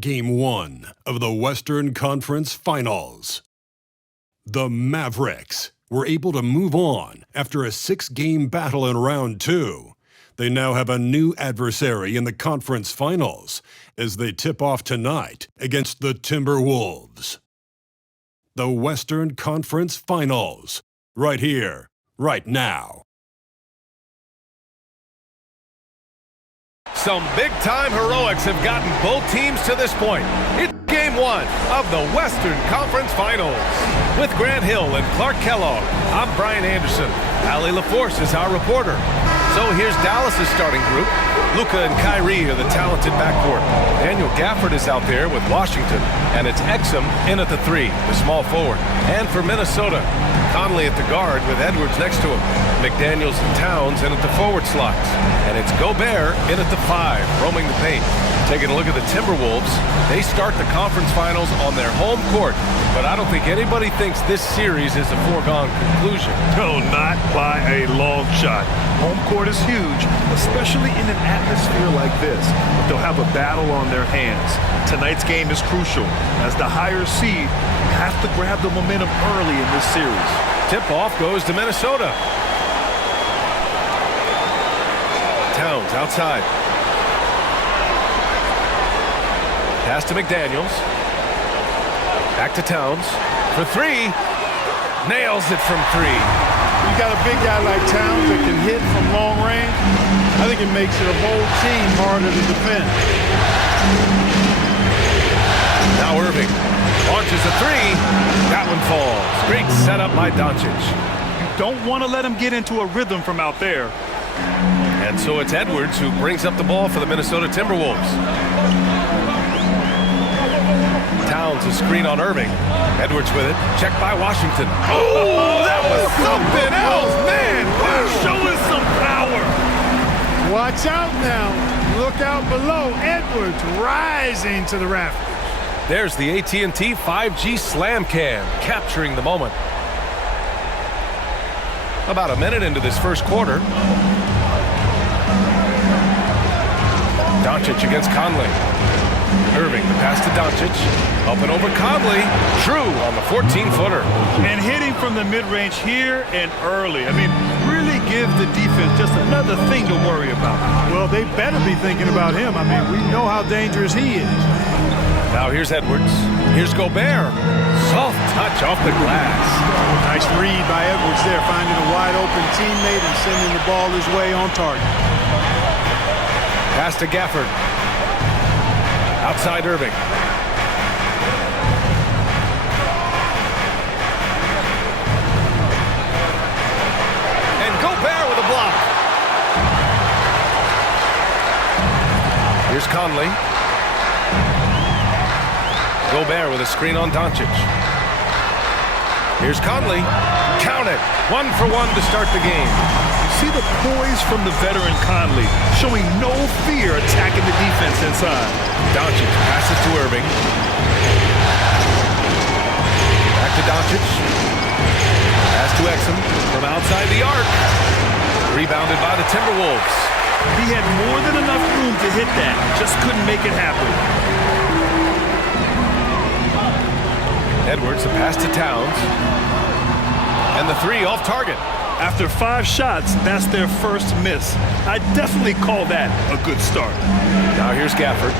Game 1 of the Western Conference Finals. The Mavericks were able to move on after a 6-game battle in Round 2. They now have a new adversary in the conference finals as they tip off tonight against the Timberwolves. The Western Conference Finals, right here, right now. Some big-time heroics have gotten both teams to this point. It's Game 1 of the Western Conference Finals. With Grant Hill and Clark Kellogg, I'm Brian Anderson. Allie LaForce is our reporter. So here's Dallas's starting group. Luka and Kyrie are the talented backcourt. Daniel Gafford is out there with Washington. And it's Exum in at the 3, the small forward. And for Minnesota, Conley at the guard with Edwards next to him. McDaniels and Towns in at the forward slots. And it's Gobert in at the 5, roaming the paint. Taking a look at the Timberwolves, they start the conference finals on their home court. But I don't think anybody thinks this series is a foregone conclusion. No, not by a long shot. Home court is huge, especially in an atmosphere like this. But they'll have a battle on their hands. Tonight's game is crucial, as the higher seed has to grab the momentum early in this series. Tip-off goes to Minnesota. Towns outside. Pass to McDaniels. Back to Towns for 3. Nails it from 3. You got a big guy like Towns that can hit from long range. I think it makes the whole team harder to defend. Now Irving launches a 3. That one falls. Great setup by Doncic. You don't want to let him get into a rhythm from out there. And so it's Edwards who brings up the ball for the Minnesota Timberwolves. Towns a screen on Irving. Edwards with it. Checked by Washington. Oh, that was something else, man. Wow. Showing some power. Watch out now. Look out below. Edwards rising to the rafters. There's the AT&T 5G Slam Cam, capturing the moment. About a minute into this first quarter. Doncic against Conley. Irving, the pass to Doncic. Up and over Conley. True on the 14-footer. And hitting from the mid-range here and early. I mean, really give the defense just another thing to worry about. Well, they better be thinking about him. I mean, we know how dangerous he is. Now here's Edwards. Here's Gobert. Soft touch off the glass. Nice read by Edwards there, finding a wide-open teammate and sending the ball his way on target. Pass to Gafford. Outside Irving. And Gobert with a block. Here's Conley. Gobert with a screen on Doncic. Here's Conley. Count it. 1 for 1 to start the game. See the poise from the veteran Conley, showing no fear attacking the defense inside. Doncic passes to Irving. Back to Doncic. Pass to Exum from outside the arc. Rebounded by the Timberwolves. He had more than enough room to hit that, just couldn't make it happen. Edwards, the pass to Towns. And the 3 off target. After 5 shots, that's their first miss. I definitely call that a good start. Now here's Gafford.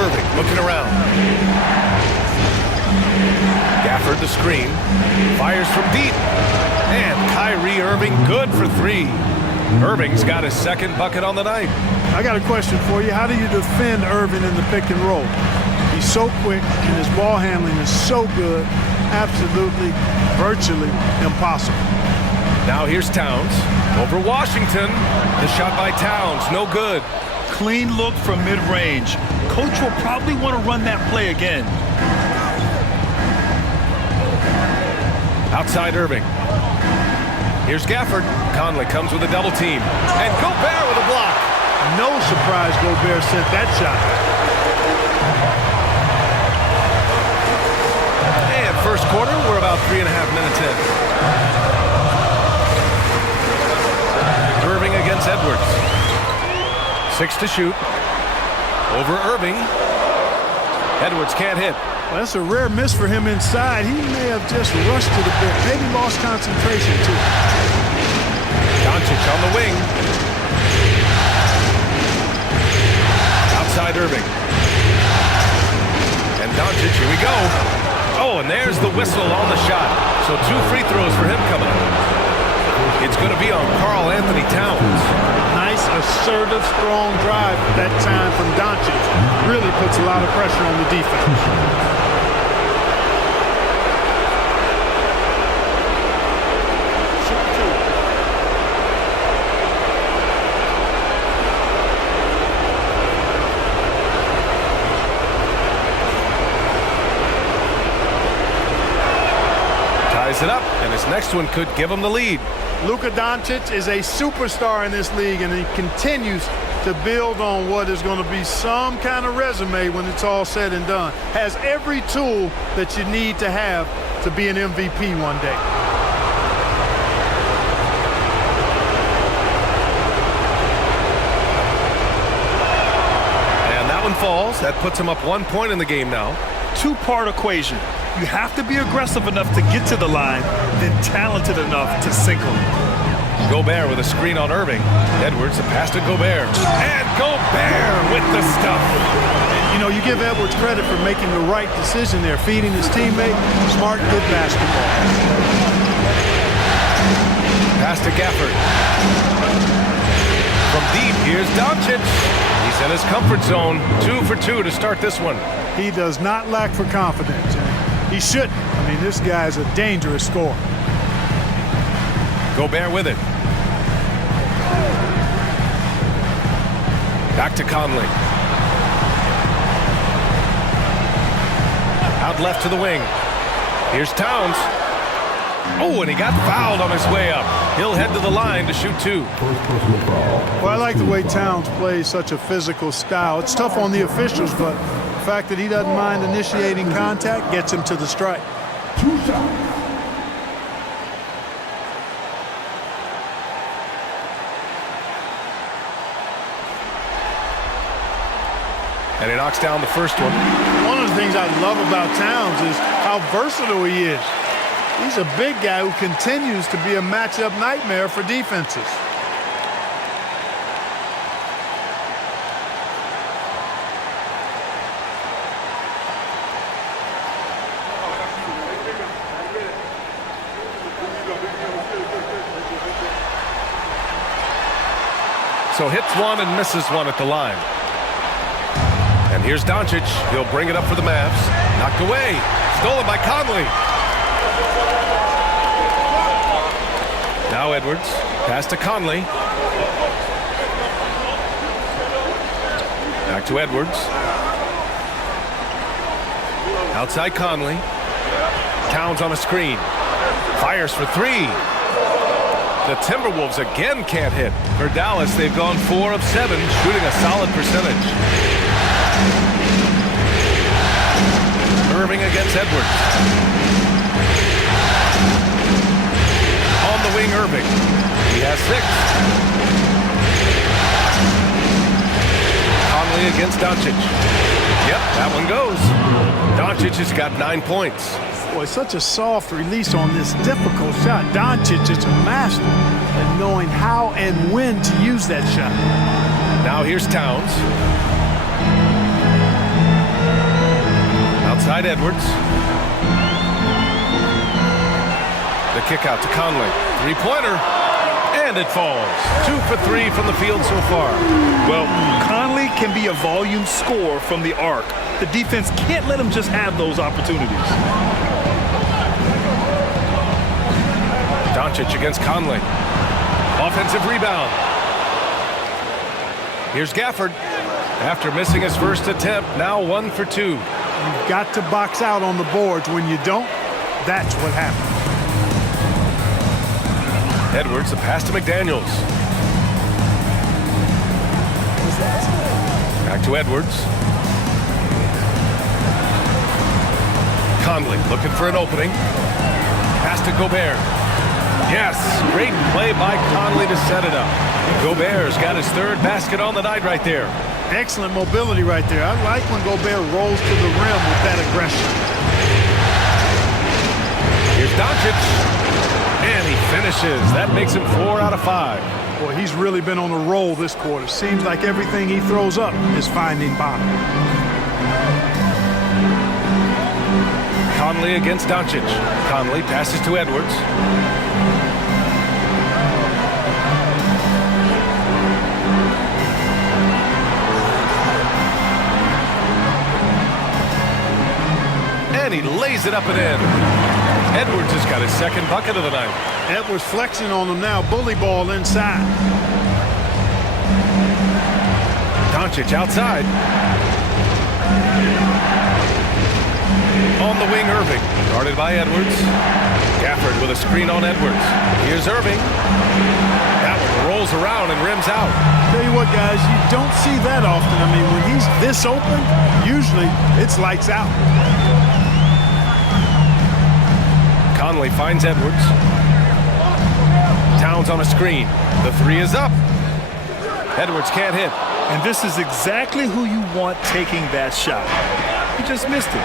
Irving looking around. Gafford the screen. Fires from deep. And Kyrie Irving good for 3. Irving's got his second bucket on the night. I got a question for you. How do you defend Irving in the pick and roll? He's so quick and his ball handling is so good. Absolutely, virtually impossible. Now here's Towns. Over Washington. The shot by Towns, no good. Clean look from mid-range. Coach will probably want to run that play again. Outside Irving. Here's Gafford. Conley comes with a double team. And Gobert with a block. No surprise Gobert sent that shot. And first quarter, we're about 3.5 minutes in. Irving against Edwards. 6 to shoot. Over Irving. Edwards can't hit. Well, that's a rare miss for him inside. He may have just rushed it a bit. Maybe lost concentration, too. Doncic on the wing. Outside Irving. And Doncic, here we go. Oh, and there's the whistle on the shot. So 2 free throws for him coming up. It's going to be on Karl Anthony Towns. Nice, assertive, strong drive that time from Doncic. Really puts a lot of pressure on the defense. It up, and his next one could give him the lead. Luka Doncic is a superstar in this league, and he continues to build on what is going to be some kind of resume when it's all said and done. Has every tool that you need to have to be an MVP one day. And that one falls. That puts him up 1 point in the game now. Two-part equation. You have to be aggressive enough to get to the line, then talented enough to sink them. Gobert with a screen on Irving. Edwards, a pass to Gobert. And Gobert with the stuff. You know, you give Edwards credit for making the right decision there, feeding his teammate. Smart, good basketball. Pass to Gafford. From deep, here's Doncic. He's in his comfort zone. 2 for 2 to start this one. He does not lack for confidence. He shouldn't. I mean, this guy's a dangerous scorer. Gobert with it. Back to Conley. Out left to the wing. Here's Towns. Oh, and he got fouled on his way up. He'll head to the line to shoot 2. Well, I like the way Towns plays such a physical style. It's tough on the officials, but the fact that he doesn't mind initiating contact gets him to the strike. 2 shots. And he knocks down the first one. One of the things I love about Towns is how versatile he is. He's a big guy who continues to be a matchup nightmare for defenses. So hits one and misses one at the line. And here's Doncic. He'll bring it up for the Mavs. Knocked away. Stolen by Conley. Now Edwards. Pass to Conley. Back to Edwards. Outside Conley. Towns on a screen. Fires for 3. The Timberwolves again can't hit. For Dallas, they've gone 4 of 7, shooting a solid percentage. Irving against Edwards. On the wing, Irving. He has 6. Conley against Doncic. Yep, that one goes. Doncic has got 9 points. Boy, such a soft release on this difficult shot. Doncic is a master at knowing how and when to use that shot. Now here's Towns. Outside Edwards. The kick out to Conley. 3-pointer. And it falls. 2 for 3 from the field so far. Well, Conley can be a volume scorer from the arc. The defense can't let him just have those opportunities. Doncic against Conley. Offensive rebound. Here's Gafford. After missing his first attempt, now 1 for 2. You've got to box out on the boards. When you don't, that's what happens. Edwards, the pass to McDaniels. Back to Edwards. Conley looking for an opening. Pass to Gobert. Yes, great play by Conley to set it up. Gobert's got his third basket on the night right there. Excellent mobility right there. I like when Gobert rolls to the rim with that aggression. Here's Doncic. And he finishes. That makes him 4 out of 5. Boy, he's really been on a roll this quarter. Seems like everything he throws up is finding bottom. Conley against Doncic. Conley passes to Edwards. And he lays it up and in. Edwards has got his second bucket of the night. Edwards flexing on him now. Bully ball inside. Doncic outside. On the wing, Irving. Guarded by Edwards. Gafford with a screen on Edwards. Here's Irving. That one rolls around and rims out. Tell you what, guys, you don't see that often. I mean, when he's this open, usually it's lights out. Conley finds Edwards. Towns on a screen. The three is up. Edwards can't hit. And this is exactly who you want taking that shot. He just missed it.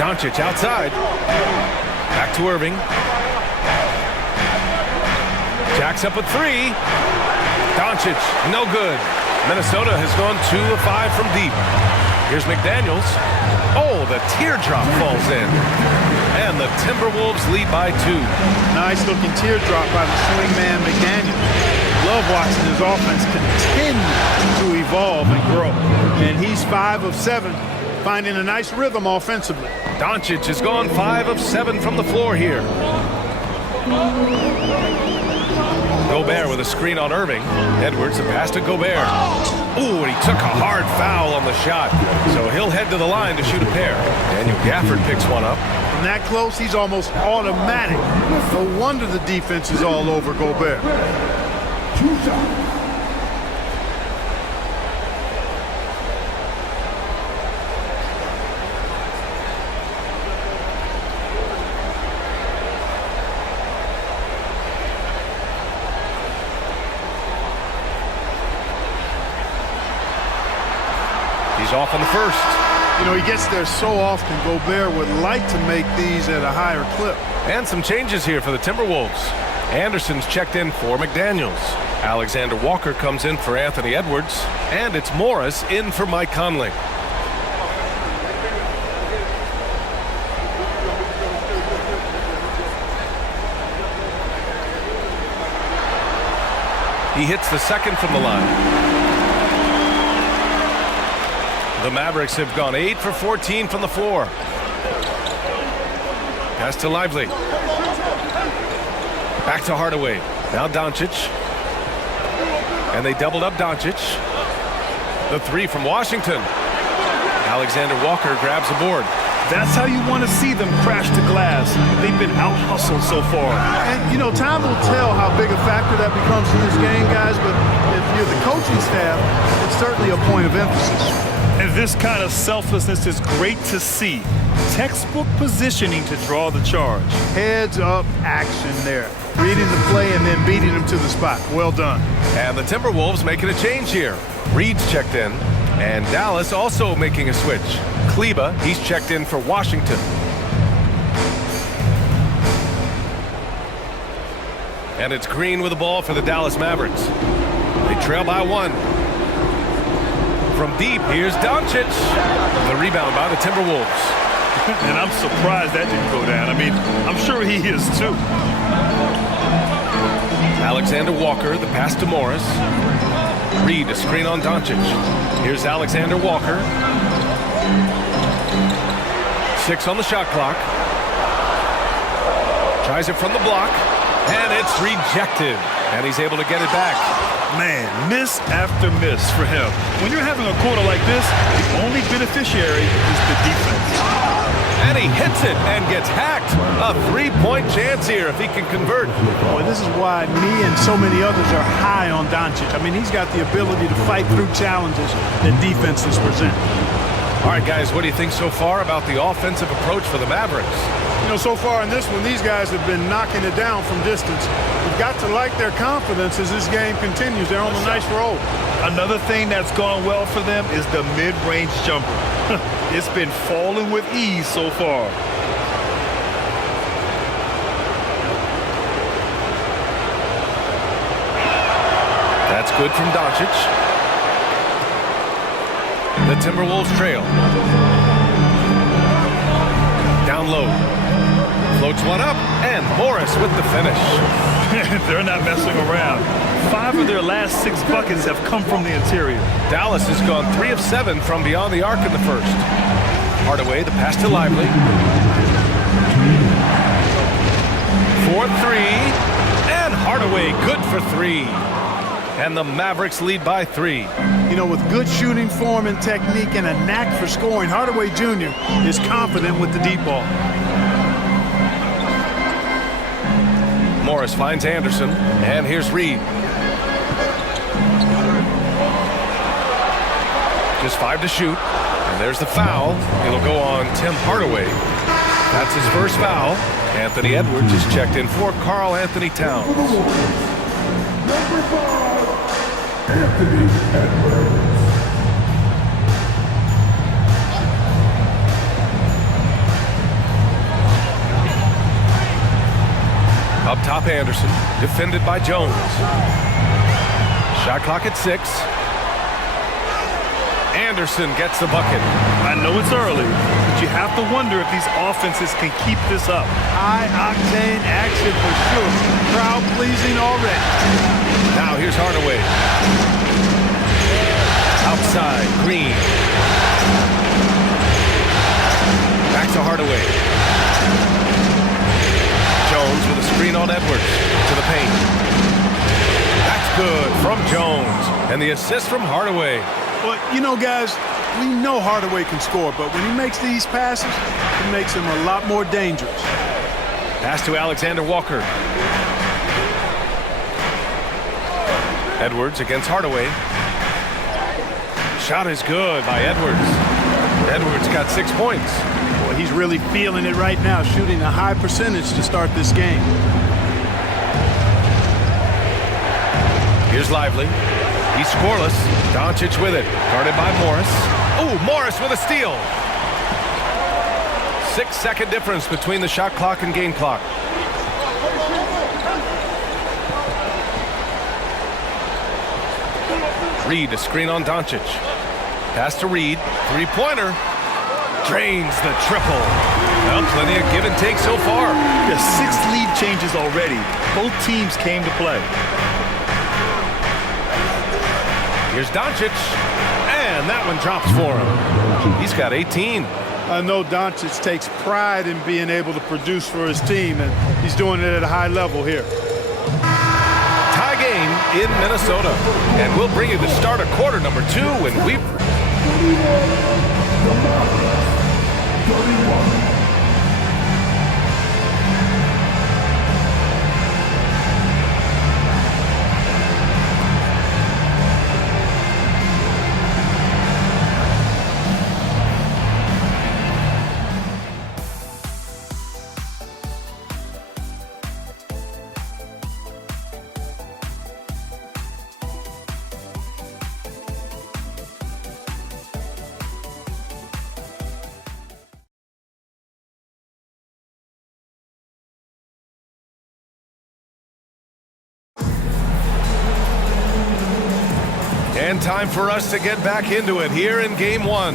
Doncic outside. Back to Irving. Jacks up a three. Doncic, no good. Minnesota has gone 2 of 5 from deep. Here's McDaniels. Oh, the teardrop falls in. And the Timberwolves lead by 2. Nice looking teardrop by the swingman McDaniels. Love watching his offense continue to evolve and grow. And he's 5 of 7, finding a nice rhythm offensively. Doncic has gone 5 of 7 from the floor here. Gobert with a screen on Irving. Edwards, a pass to Gobert. Ooh, and he took a hard foul on the shot. So he'll head to the line to shoot a pair. Daniel Gafford picks one up. From that close, he's almost automatic. No wonder the defense is all over Gobert. He's off on the first. You know, he gets there so often. Gobert would like to make these at a higher clip. And some changes here for the Timberwolves. Anderson's checked in for McDaniels. Alexander Walker comes in for Anthony Edwards. And it's Morris in for Mike Conley. He hits the second from the line. The Mavericks have gone 8 for 14 from the floor. Pass to Lively. Back to Hardaway. Now Doncic. And they doubled up Doncic. The three from Washington. Alexander Walker grabs the board. That's how you want to see them crash the glass. They've been out-hustled so far. And, you know, time will tell how big a factor that becomes in this game, guys, but if you're the coaching staff, it's certainly a point of emphasis. And this kind of selflessness is great to see. Textbook positioning to draw the charge. Heads-up action there. Reading the play and then beating him to the spot. Well done. And the Timberwolves making a change here. Reed's checked in, and Dallas also making a switch. Kleba, he's checked in for Washington. And it's Green with the ball for the Dallas Mavericks. They trail by 1. From deep, here's Doncic. The rebound by the Timberwolves. And I'm surprised that didn't go down. I mean, I'm sure he is too. Alexander Walker, the pass to Morris. Reed, a screen on Doncic. Here's Alexander Walker. 6 on the shot clock. Tries it from the block. And it's rejected. And he's able to get it back. Man, miss after miss for him. When you're having a quarter like this, the only beneficiary is the defense. And he hits it and gets hacked. A 3-point chance here if he can convert. Boy, this is why me and so many others are high on Doncic. I mean, he's got the ability to fight through challenges that defenses present. All right, guys, what do you think so far about the offensive approach for the Mavericks? You know, so far in this one, these guys have been knocking it down from distance. You've got to like their confidence as this game continues. They're on a nice roll. Another thing that's gone well for them is the mid-range jumper. It's been falling with ease so far. That's good from Doncic. The Timberwolves trail. Down low. Floats one up, and Morris with the finish. They're not messing around. 5 of their last 6 buckets have come from the interior. Dallas has gone 3 of 7 from beyond the arc in the first. Hardaway, the pass to Lively. 4-3, and Hardaway good for 3. And the Mavericks lead by 3. You know, with good shooting form and technique and a knack for scoring, Hardaway Jr. is confident with the deep ball. Morris finds Anderson, and here's Reed. Just 5 to shoot, and there's the foul. It'll go on Tim Hardaway. That's his first foul. Anthony Edwards is checked in for Karl Anthony Towns. Number 5, Anthony Edwards. Up top, Anderson, defended by Jones. Shot clock at 6. Anderson gets the bucket. I know it's early, but you have to wonder if these offenses can keep this up. High-octane action for sure. Crowd-pleasing already. Now here's Hardaway. Outside, Green. Back to Hardaway. Jones with a screen on Edwards to the paint. That's good from Jones. And the assist from Hardaway. Well, you know, guys, we know Hardaway can score, but when he makes these passes, it makes him a lot more dangerous. Pass to Alexander Walker. Edwards against Hardaway. Shot is good by Edwards. Edwards got 6 points. Boy, he's really feeling it right now, shooting a high percentage to start this game. Here's Lively. He's scoreless. Doncic with it. Guarded by Morris. Oh, Morris with a steal. 6-second difference between the shot clock and game clock. Reed, a screen on Doncic. Pass to Reed. Three-pointer. Drains the triple. Well, plenty of give and take so far. There's 6 lead changes already. Both teams came to play. Here's Doncic, and that one drops for him. He's got 18. I know Doncic takes pride in being able to produce for his team, and he's doing it at a high level here. Tie game in Minnesota, and we'll bring you the start of quarter number 2 when we... 31. And time for us to get back into it here in game 1.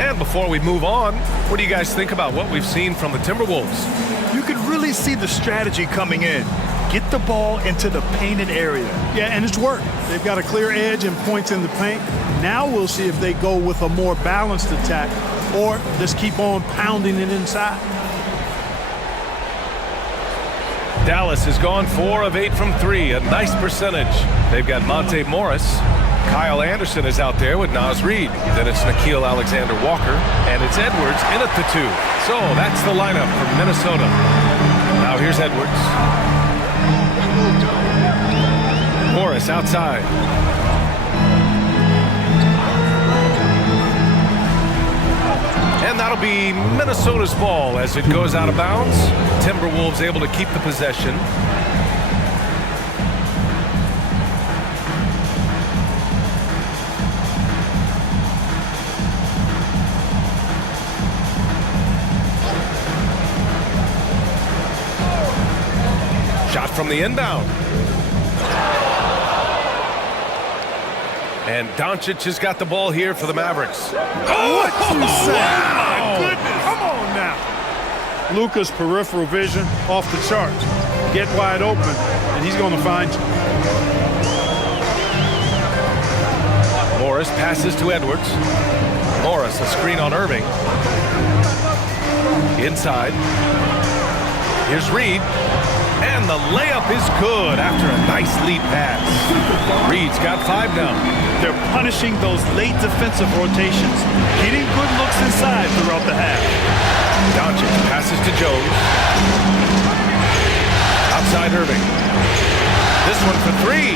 And before we move on, what do you guys think about what we've seen from the Timberwolves? You could really see the strategy coming in. Get the ball into the painted area. Yeah, and it's worked. They've got a clear edge and points in the paint. Now we'll see if they go with a more balanced attack or just keep on pounding it inside. Dallas has gone 4 of 8 from 3, a nice percentage. They've got Monte Morris. Kyle Anderson is out there with Naz Reid. Then it's Nickeil Alexander-Walker, and it's Edwards in at the 2. So that's the lineup for Minnesota. Now here's Edwards. Morris outside. And that'll be Minnesota's ball as it goes out of bounds. Timberwolves able to keep the possession. Shot from the inbound. And Doncic has got the ball here for the Mavericks. What you say? Wow. My goodness. Come on now. Luka's peripheral vision off the charts. Get wide open, and he's going to find you. Morris passes to Edwards. Morris, a screen on Irving. Inside. Here's Reed. And the layup is good after a nice lead pass. Reed's got 5 now. They're punishing those late defensive rotations, getting good looks inside throughout the half. Doncic passes to Jones. Outside Irving. This one for 3.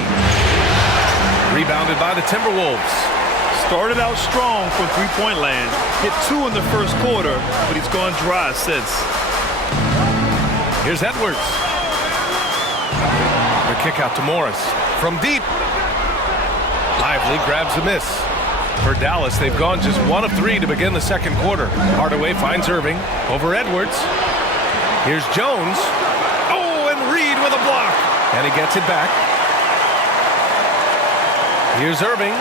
Rebounded by the Timberwolves. Started out strong from three-point land. Hit 2 in the first quarter, but he's gone dry since. Here's Edwards. The kick out to Morris. From deep. Lively grabs a miss. For Dallas, they've gone just 1 of 3 to begin the second quarter. Hardaway finds Irving over Edwards. Here's Jones. Oh, and Reed with a block. And he gets it back. Here's Irving.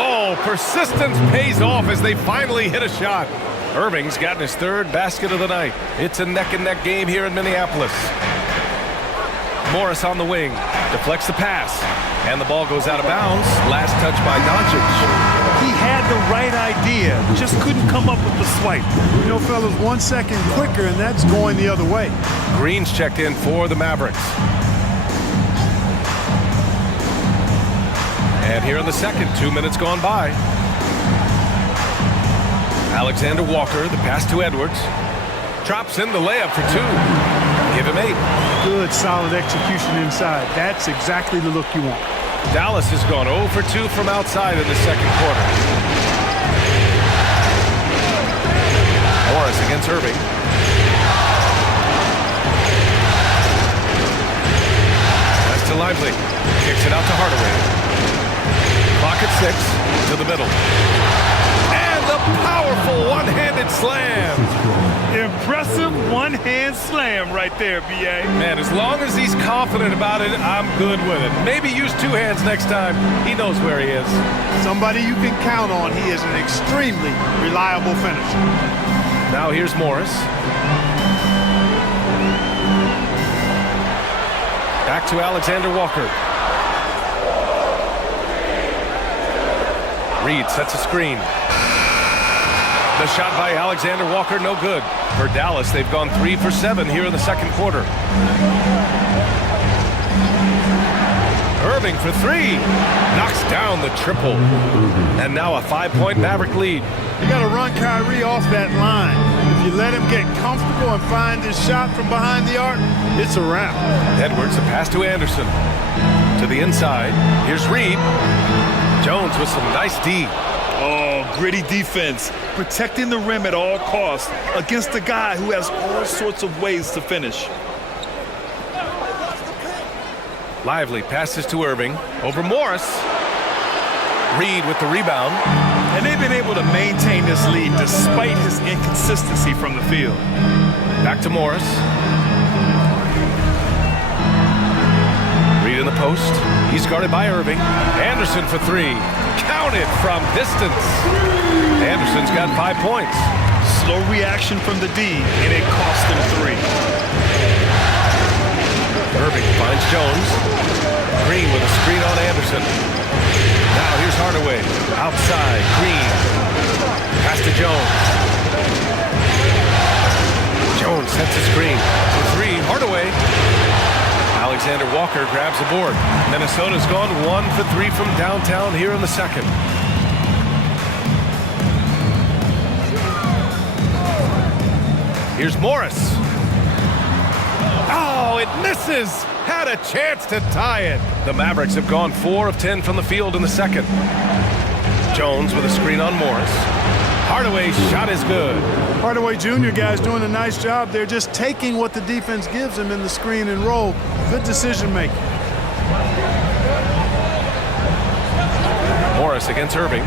Oh, persistence pays off as they finally hit a shot. Irving's gotten his 3rd basket of the night. It's a neck-and-neck game here in Minneapolis. Morris on the wing, deflects the pass, and the ball goes out of bounds. Last touch by Doncic. He had the right idea, just couldn't come up with the swipe. You know, fellas, 1 second quicker, and that's going the other way. Green's checked in for the Mavericks. And here in the second, 2 minutes gone by. Alexander Walker, the pass to Edwards. Drops in the layup for 2. Give him 8. Good, solid execution inside. That's exactly the look you want. Dallas has gone 0 for 2 from outside in the second quarter. Morris against Irving. That's to Lively. Kicks it out to Hardaway. Clock at 6. To the middle. And the powerful one-handed slam. Impressive one-hand slam right there, B.A. Man, as long as he's confident about it, I'm good with it. Maybe use 2 hands next time. He knows where he is. Somebody you can count on. He is an extremely reliable finisher. Now here's Morris. Back to Alexander Walker. Reed sets a screen. The shot by Alexander Walker, no good. For Dallas, they've gone 3 for 7 here in the second quarter. Irving for 3. Knocks down the triple. And now a 5-point Maverick lead. You got to run Kyrie off that line. If you let him get comfortable and find his shot from behind the arc, it's a wrap. Edwards, a pass to Anderson. To the inside. Here's Reed. Jones with some nice D. Oh, gritty defense. Protecting the rim at all costs against a guy who has all sorts of ways to finish. Lively passes to Irving. Over Morris. Reed with the rebound. And they've been able to maintain this lead despite his inconsistency from the field. Back to Morris. Reed in the post. He's guarded by Irving. Anderson for 3. Counted from distance. Anderson's got 5 points. Slow reaction from the D, and it cost him 3. Irving finds Jones. Green with a screen on Anderson. Now here's Hardaway. Outside, Green. Pass to Jones. Jones sets a screen. For 3, Hardaway. Alexander Walker grabs the board. Minnesota's gone 1 for 3 from downtown here in the second. Here's Morris. Oh, it misses. Had a chance to tie it. The Mavericks have gone 4 of 10 from the field in the second. Jones with a screen on Morris. Hardaway's shot is good. Hardaway Jr. guys doing a nice job. They're just taking what the defense gives them in the screen and roll. Good decision making. Morris against Irving.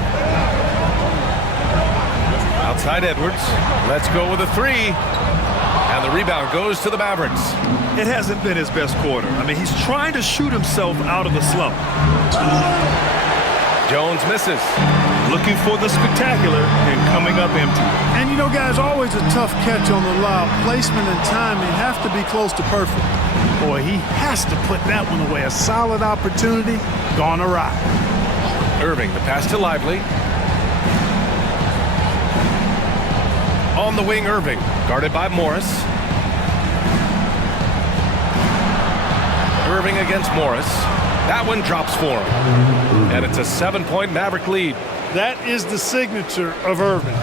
Outside Edwards. Let's go with a three. And the rebound goes to the Mavericks. It hasn't been his best quarter. I mean, he's trying to shoot himself out of the slump. Jones misses. Looking for the spectacular and coming up empty. And you know, guys, always a tough catch on the lob. Placement and timing have to be close to perfect. Boy, he has to put that one away. A solid opportunity gone awry. Irving, the pass to Lively. On the wing, Irving, guarded by Morris. Irving against Morris. That one drops for him. And it's a 7-point Maverick lead. That is the signature of Irving.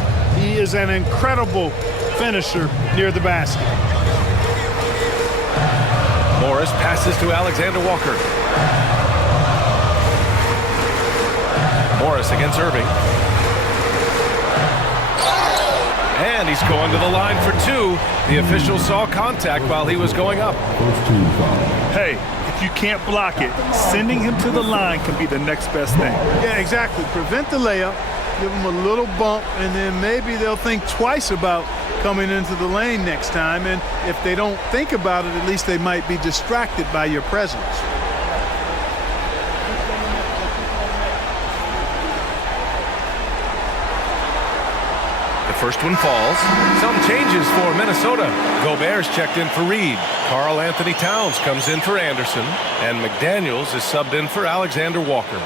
He is an incredible finisher near the basket. Morris passes to Alexander Walker. Morris against Irving. And he's going to the line for two. The official saw contact while he was going up. Hey, if you can't block it, sending him to the line can be the next best thing. Yeah, exactly. Prevent the layup, give him a little bump, and then maybe they'll think twice about coming into the lane next time. And if they don't think about it, at least they might be distracted by your presence. First one falls. Some changes for Minnesota. Gobert's checked in for Reed. Karl Anthony Towns comes in for Anderson. And McDaniels is subbed in for Alexander Walker.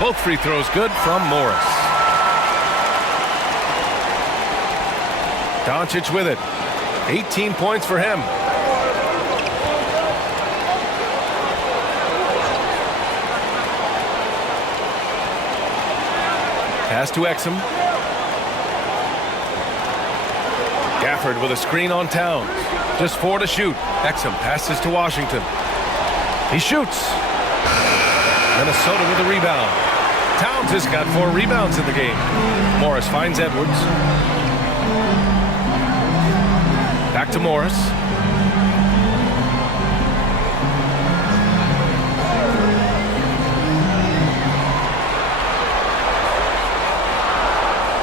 Both free throws good from Morris. Doncic with it. 18 points for him. Pass to Exum. Gafford with a screen on Towns. Just 4 to shoot. Exum passes to Washington. He shoots. Minnesota with a rebound. Towns has got 4 rebounds in the game. Morris finds Edwards. Back to Morris.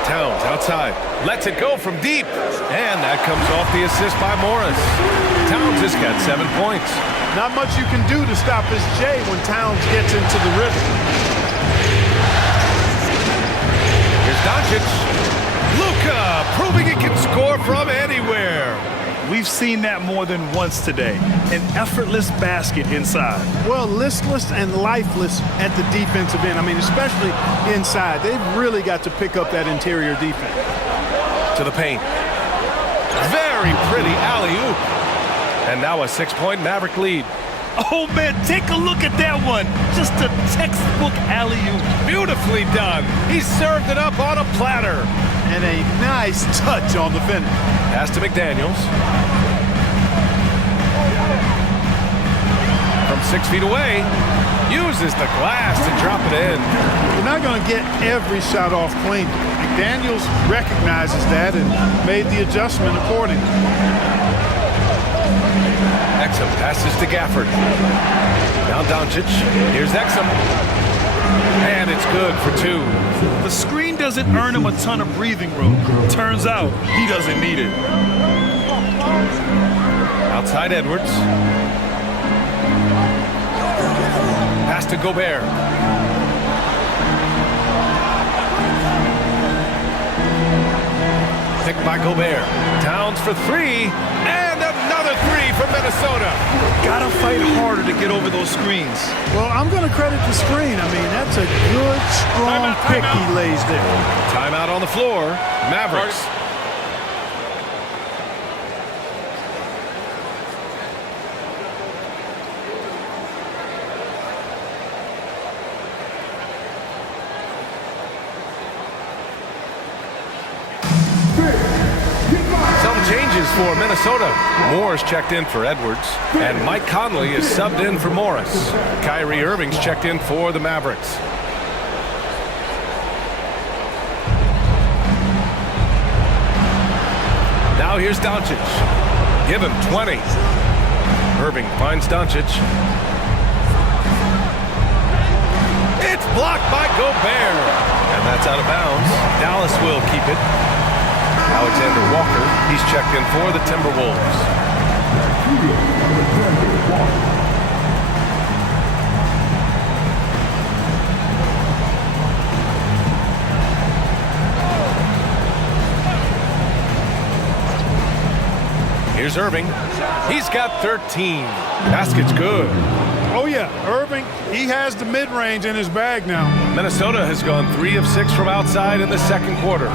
Towns outside. Lets it go from deep. And that comes off the assist by Morris. Towns has got 7 points. Not much you can do to stop his J when Towns gets into the rhythm. Here's Doncic. Luka proving he can score from anywhere. We've seen that more than once today. An effortless basket inside. Well, listless and lifeless at the defensive end. I mean, especially inside. They've really got to pick up that interior defense. To the paint. Very pretty alley-oop. And now a 6-point Maverick lead. Oh, man, take a look at that one. Just a textbook alley-oop. Beautifully done. He served it up on a platter. And a nice touch on the finish. Pass to McDaniels. From 6 feet away, uses the glass to drop it in. You're not going to get every shot off clean. McDaniels recognizes that and made the adjustment accordingly. Exum passes to Gafford. Now Doncic. Here's Exum. And it's good for 2. The screen doesn't earn him a ton of breathing room. Turns out he doesn't need it. Outside Edwards. Pass to Gobert. Picked by Gobert. Towns for 3. And another 3 for Minnesota. Gotta fight harder to get over those screens. Well, I'm going to credit the screen. I mean, that's a good, strong pick he lays there. Timeout on the floor. Mavericks. changes for Minnesota. Moore's checked in for Edwards, and Mike Conley is subbed in for Morris. Kyrie Irving's checked in for the Mavericks. Now here's Doncic. Give him 20. Irving finds Doncic. It's blocked by Gobert. And that's out of bounds. Dallas will keep it. Alexander Walker, he's checked in for the Timberwolves. Here's Irving. He's got 13. Basket's good. Oh, yeah. Irving, he has the mid-range in his bag now. Minnesota has gone 3 of 6 from outside in the second quarter.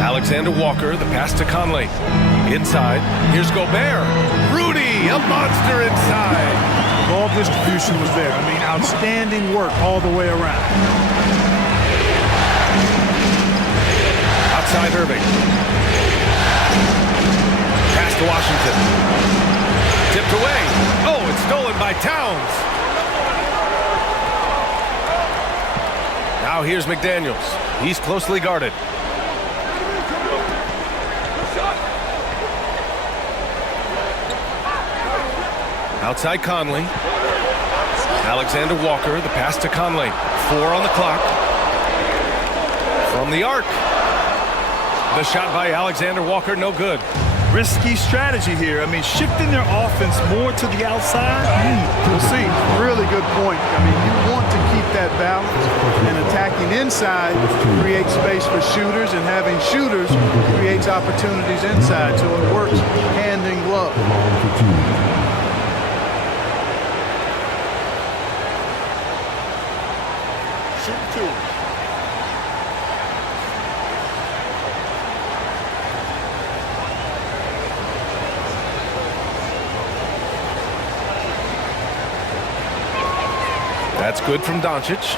Alexander Walker, the pass to Conley. Inside, here's Gobert. Rudy, a monster inside. Ball distribution was there. I mean, outstanding work all the way around. Outside Irving. Pass to Washington. Tipped away. Oh, it's stolen by Towns. Now here's McDaniels. He's closely guarded. Outside Conley. Alexander Walker, the pass to Conley. 4 on the clock. From the arc. The shot by Alexander Walker, no good. Risky strategy here. I mean, shifting their offense more to the outside. We'll see. Really good point. I mean, you want to keep that balance, and attacking inside creates space for shooters, and having shooters creates opportunities inside, so it works hand in glove. Shoot 2. That's good from Doncic.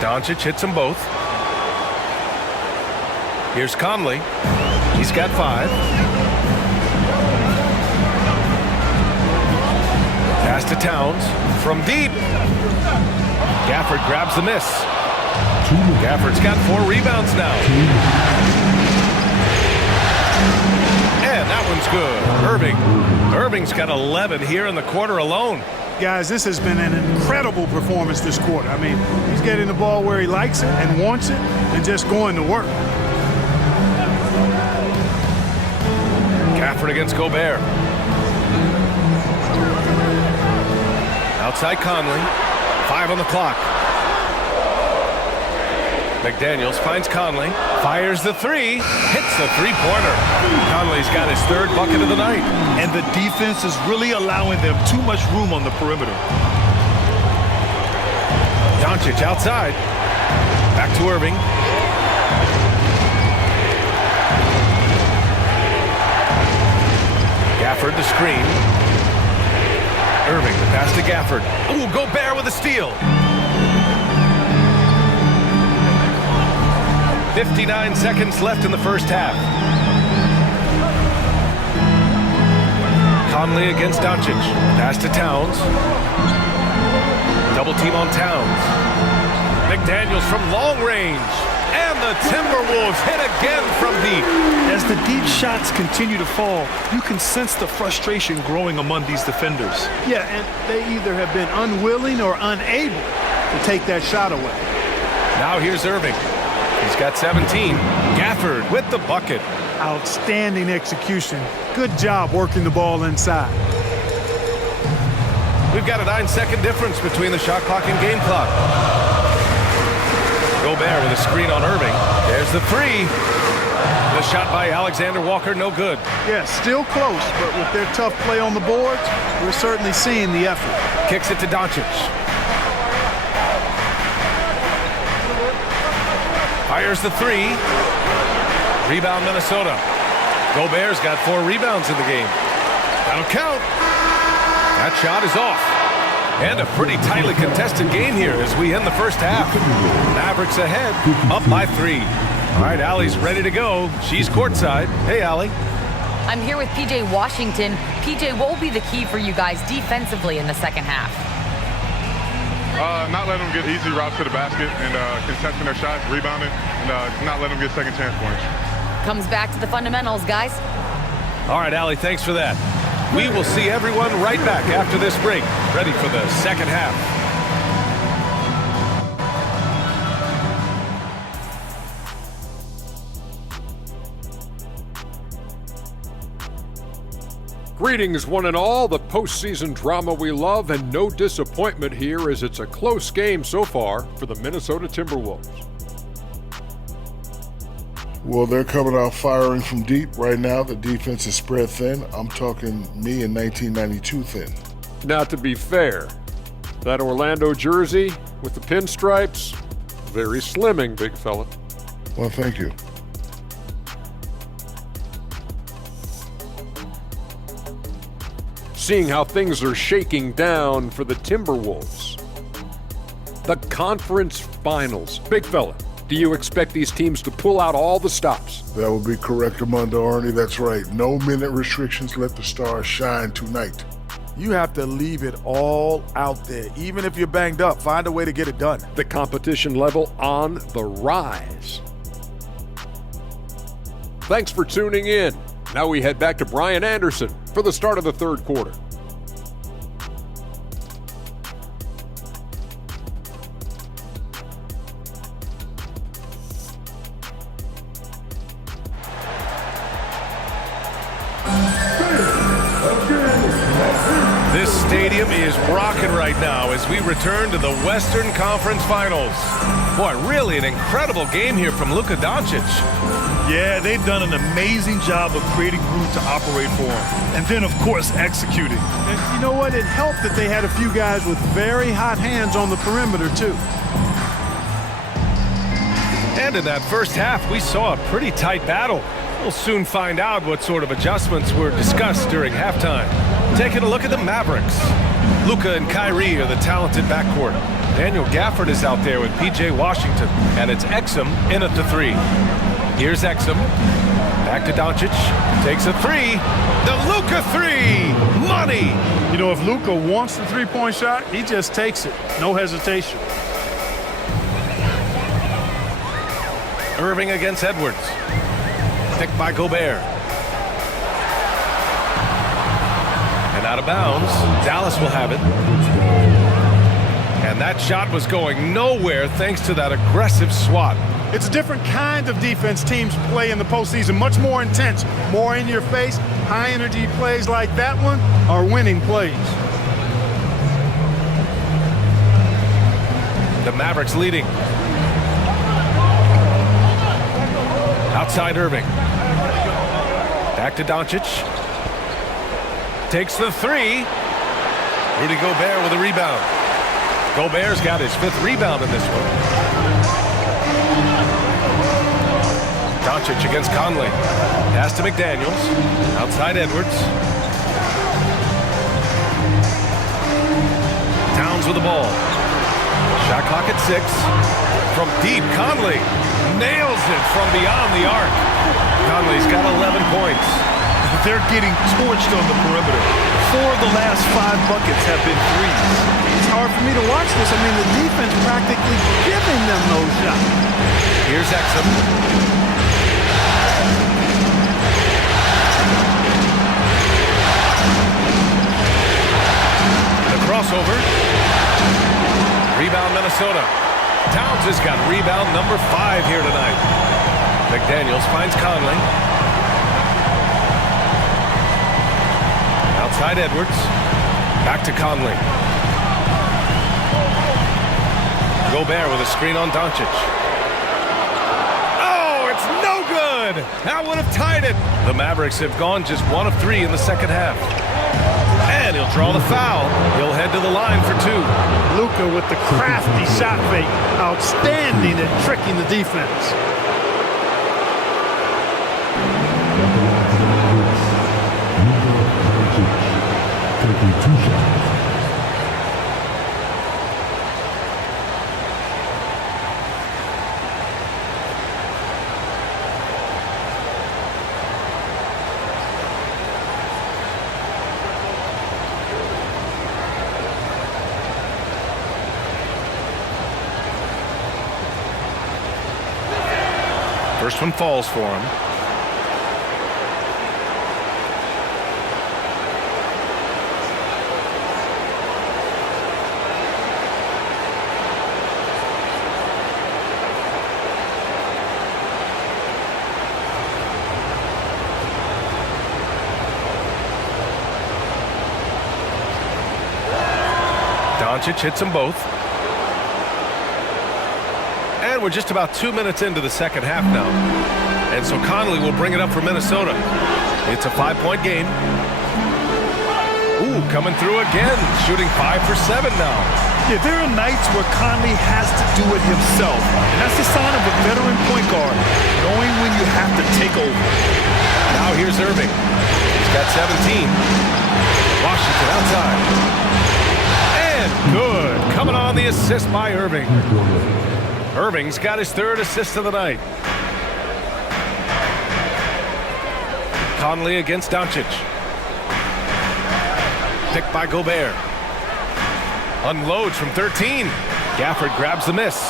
Doncic hits them both. Here's Conley. He's got 5. Pass to Towns from deep. Gafford grabs the miss. Gafford's got 4 rebounds now. And that one's good. Irving's got 11 here in the quarter alone. Guys, this has been an incredible performance this quarter. I mean, he's getting the ball where he likes it and wants it and just going to work. Gafford against Gobert. Outside Conley. 5 on the clock. McDaniels finds Conley. Fires the 3. Hits the 3-pointer. Conley's got his 3rd bucket of the night. And the defense is really allowing them too much room on the perimeter. Doncic outside. Back to Irving. Gafford the screen. Irving, the pass to Gafford. Ooh, Gobert with a steal. 59 seconds left in the first half. Conley against Doncic. Pass to Towns. Double team on Towns. McDaniels from long range. And the Timberwolves hit again from deep. As the deep shots continue to fall, you can sense the frustration growing among these defenders. Yeah, and they either have been unwilling or unable to take that shot away. Now here's Irving. He's got 17. Gafford with the bucket. Outstanding execution. Good job working the ball inside. We've got a 9-second difference between the shot clock and game clock. Gobert with a screen on Irving. There's the 3. The shot by Alexander Walker, no good. Yeah, still close, but with their tough play on the boards, we're certainly seeing the effort. Kicks it to Doncic. Fires the three. Rebound Minnesota. Gobert's got 4 rebounds in the game. That'll count. That shot is off. And a pretty tightly contested game here as we end the first half. Mavericks ahead, up by 3. All right, Allie's ready to go. She's courtside. Hey, Allie. I'm here with PJ Washington. PJ, what will be the key for you guys defensively in the second half? Not letting them get easy routes to the basket and contesting their shots, rebounding, and not letting them get second chance points. Comes back to the fundamentals, guys. All right, Allie, thanks for that. We will see everyone right back after this break, ready for the second half. Greetings, one and all. The postseason drama we love, and no disappointment here as it's a close game so far for the Minnesota Timberwolves. Well, they're coming out firing from deep right now. The defense is spread thin. I'm talking me in 1992 thin. Now, to be fair, that Orlando jersey with the pinstripes, very slimming, big fella. Well, thank you. Seeing how things are shaking down for the Timberwolves. The conference finals. Big fella, do you expect these teams to pull out all the stops? That would be correct, Armando Arnie. That's right. No minute restrictions. Let the stars shine tonight. You have to leave it all out there. Even if you're banged up, find a way to get it done. The competition level on the rise. Thanks for tuning in. Now we head back to Brian Anderson for the start of the third quarter. This stadium is rocking right now as we return to the Western Conference Finals. Boy, really an incredible game here from Luka Doncic. Yeah, they've done an amazing job of creating room to operate for him. And then, of course, executing. And you know what? It helped that they had a few guys with very hot hands on the perimeter, too. And in that first half, we saw a pretty tight battle. We'll soon find out what sort of adjustments were discussed during halftime. Taking a look at the Mavericks. Luka and Kyrie are the talented backcourt. Daniel Gafford is out there with PJ Washington, and it's Exum in at the 3. Here's Exum. Back to Doncic. Takes a 3. The Luka 3. Money. You know, if Luka wants the three-point shot, he just takes it. No hesitation. Irving against Edwards. Picked by Gobert. And out of bounds. Dallas will have it. And that shot was going nowhere thanks to that aggressive swat. It's a different kind of defense teams play in the postseason, much more intense, more in your face. High-energy plays like that one are winning plays. The Mavericks leading. Outside Irving. Back to Doncic. Takes the 3. Rudy Gobert with a rebound. Gobert's got his 5th rebound in this one. Doncic against Conley. Pass to McDaniels. Outside Edwards. Towns with the ball. Shot clock at 6. From deep, Conley nails it from beyond the arc. Conley's got 11 points. They're getting torched on the perimeter. 4 of the last 5 buckets have been threes. It's hard for me to watch this. I mean, the defense practically giving them those shots. Here's Exum. The crossover. Rebound Minnesota. Towns has got rebound number 5 here tonight. McDaniels finds Conley. Outside Edwards. Back to Conley. Gobert with a screen on Doncic. Oh, it's no good! That would have tied it. The Mavericks have gone just 1 of 3 in the second half. And he'll draw the foul. He'll head to the line for two. Luka with the crafty shot fake. Outstanding at tricking the defense. Taking 2 shots. First one falls for him. Doncic hits them both. And we're just about 2 minutes into the second half now. And so Conley will bring it up for Minnesota. It's a 5-point game. Ooh, coming through again, shooting 5 for 7 now. Yeah, there are nights where Conley has to do it himself. And that's the sign of a veteran point guard, knowing when you have to take over. Now here's Irving. He's got 17. Washington outside. And good. Coming on the assist by Irving. Irving's got his 3rd assist of the night. Conley against Doncic. Picked by Gobert. Unloads from 13. Gafford grabs the miss.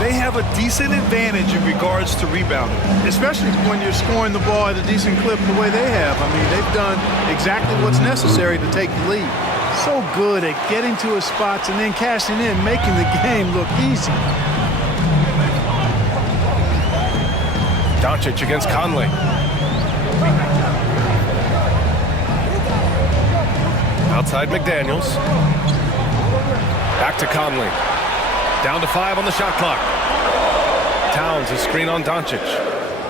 They have a decent advantage in regards to rebounding. Especially when you're scoring the ball at a decent clip the way they have. I mean, they've done exactly what's necessary to take the lead. So good at getting to his spots and then cashing in, making the game look easy. Doncic against Conley. Outside McDaniels. Back to Conley. Down to 5 on the shot clock. Towns a screen on Doncic.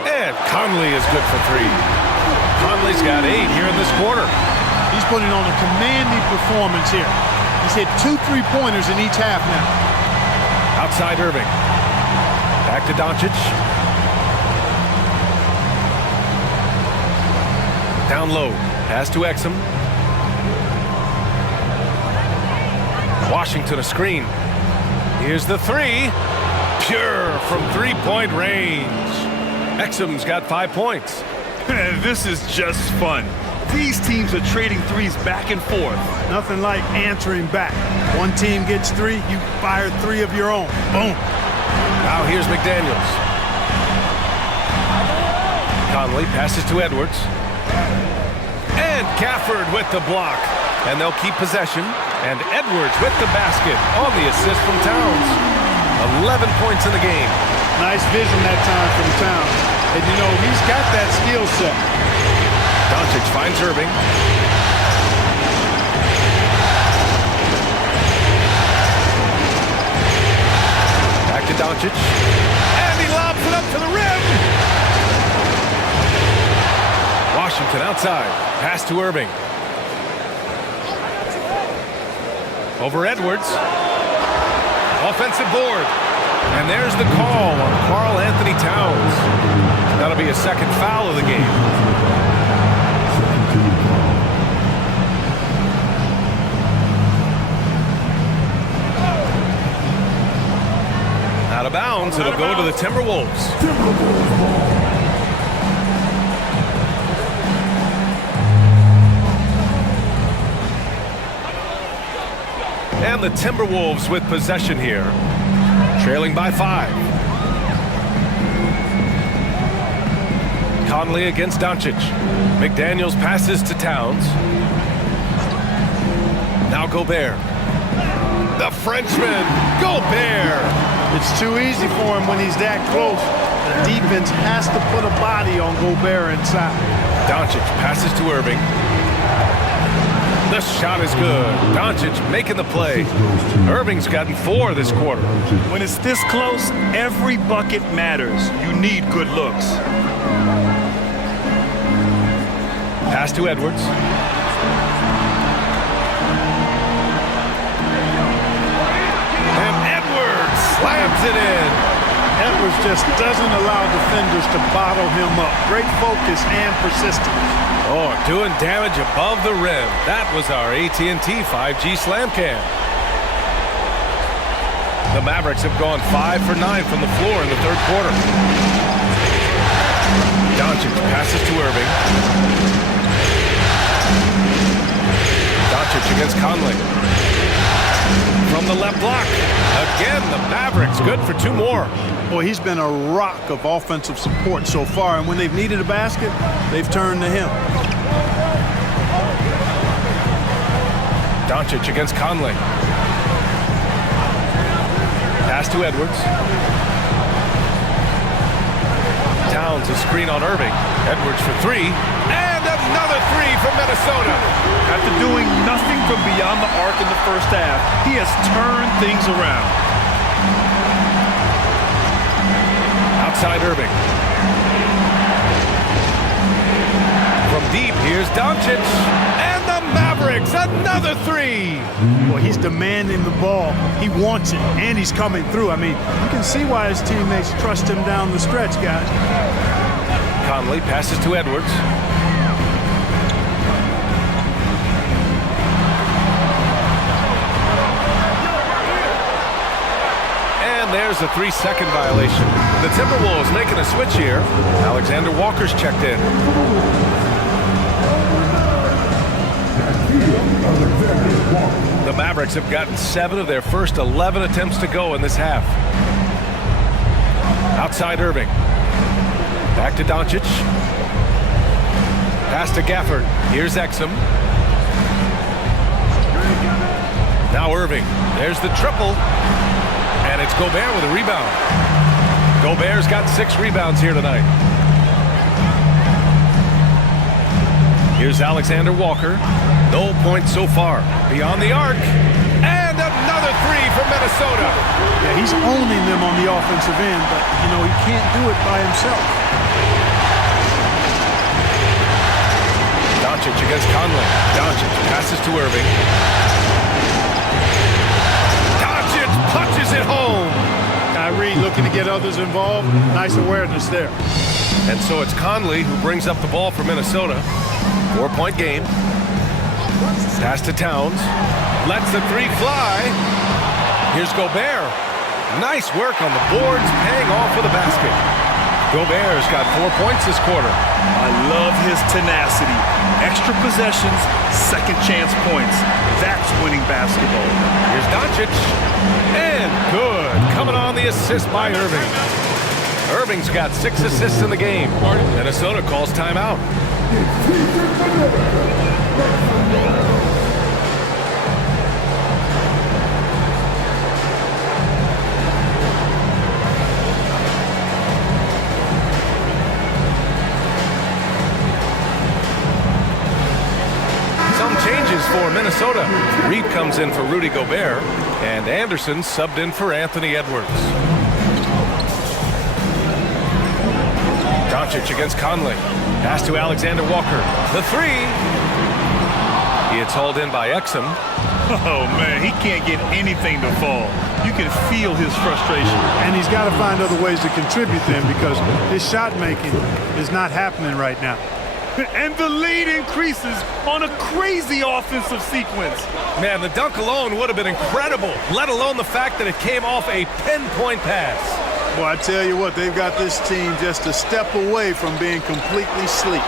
And Conley is good for 3. Conley's got 8 here in this quarter. He's putting on a commanding performance here. He's hit 2 3-pointers in each half now. Outside Irving. Back to Doncic. Down low. Pass to Exum. Washington a screen. Here's the 3. Pure from 3-point range. Exum's got 5 points. This is just fun. These teams are trading threes back and forth. Nothing like answering back. One team gets 3, you fire 3 of your own. Boom. Now here's McDaniels. Conley passes to Edwards. And Gafford with the block. And they'll keep possession. And Edwards with the basket on the assist from Towns. 11 points in the game. Nice vision that time from Towns. And you know, he's got that skill set. Doncic finds Irving. Back to Doncic. And he lobs it up to the rim. Washington outside. Pass to Irving. Over Edwards. Offensive board. And there's the call on Karl Anthony Towns. That'll be a second foul of the game. Out of bounds, it'll go to the Timberwolves. And the Timberwolves with possession here, trailing by 5. Conley against Doncic. McDaniels passes to Towns. Now Gobert. The Frenchman, Gobert. It's too easy for him when he's that close. The defense has to put a body on Gobert inside. Doncic passes to Irving. The shot is good. Doncic making the play. Irving's gotten 4 this quarter. When it's this close, every bucket matters. You need good looks. Pass to Edwards. slams it in. Edwards just doesn't allow defenders to bottle him up. Great focus and persistence. Oh, doing damage above the rim. That was our AT&T 5G slam cam. The Mavericks have gone 5 for 9 from the floor in the third quarter. Doncic passes to Irving. Doncic against Conley. From the left block. Again, the Mavericks good for 2 more. Boy, he's been a rock of offensive support so far, and when they've needed a basket, they've turned to him. Doncic against Conley. Pass to Edwards. Towns a screen on Irving. Edwards for 3. And another 3 from Minnesota. After doing nothing from beyond the arc in the first half, he has turned things around. Outside Irving. From deep, here's Doncic. And the Mavericks, another 3. Boy, he's demanding the ball. He wants it, and he's coming through. I mean, you can see why his teammates trust him down the stretch, guys. Conley passes to Edwards. And there's a 3-second violation. The Timberwolves making a switch here. Alexander Walker's checked in. The Mavericks have gotten 7 of their first 11 attempts to go in this half. Outside Irving. Back to Doncic. Pass to Gafford. Here's Exum. Now Irving. There's the triple. And it's Gobert with a rebound. Gobert's got 6 rebounds here tonight. Here's Alexander Walker. No points so far. Beyond the arc. And another 3 from Minnesota. Yeah, he's owning them on the offensive end, but, you know, he can't do it by himself. Doncic against Conley. Doncic passes to Irving. Doncic punches it home. Kyrie looking to get others involved. Nice awareness there. And so it's Conley who brings up the ball for Minnesota. 4-point game. Pass to Towns. Lets the 3 fly. Here's Gobert. Nice work on the boards, paying off with a basket. Gobert's got 4 points this quarter. I love his tenacity. Extra possessions, second chance points. That's winning basketball. Here's Doncic. And good. Coming on the assist by Irving. Irving's got 6 assists in the game. Minnesota calls timeout. Some changes for Minnesota. Reed comes in for Rudy Gobert, and Anderson subbed in for Anthony Edwards. Doncic against Conley. Pass to Alexander Walker. The 3. It's hauled in by Exum. Oh, man, he can't get anything to fall. You can feel his frustration. And he's got to find other ways to contribute then, because his shot making is not happening right now. And the lead increases on a crazy offensive sequence. Man, the dunk alone would have been incredible, let alone the fact that it came off a pinpoint pass. Boy, I tell you what, they've got this team just a step away from being completely asleep.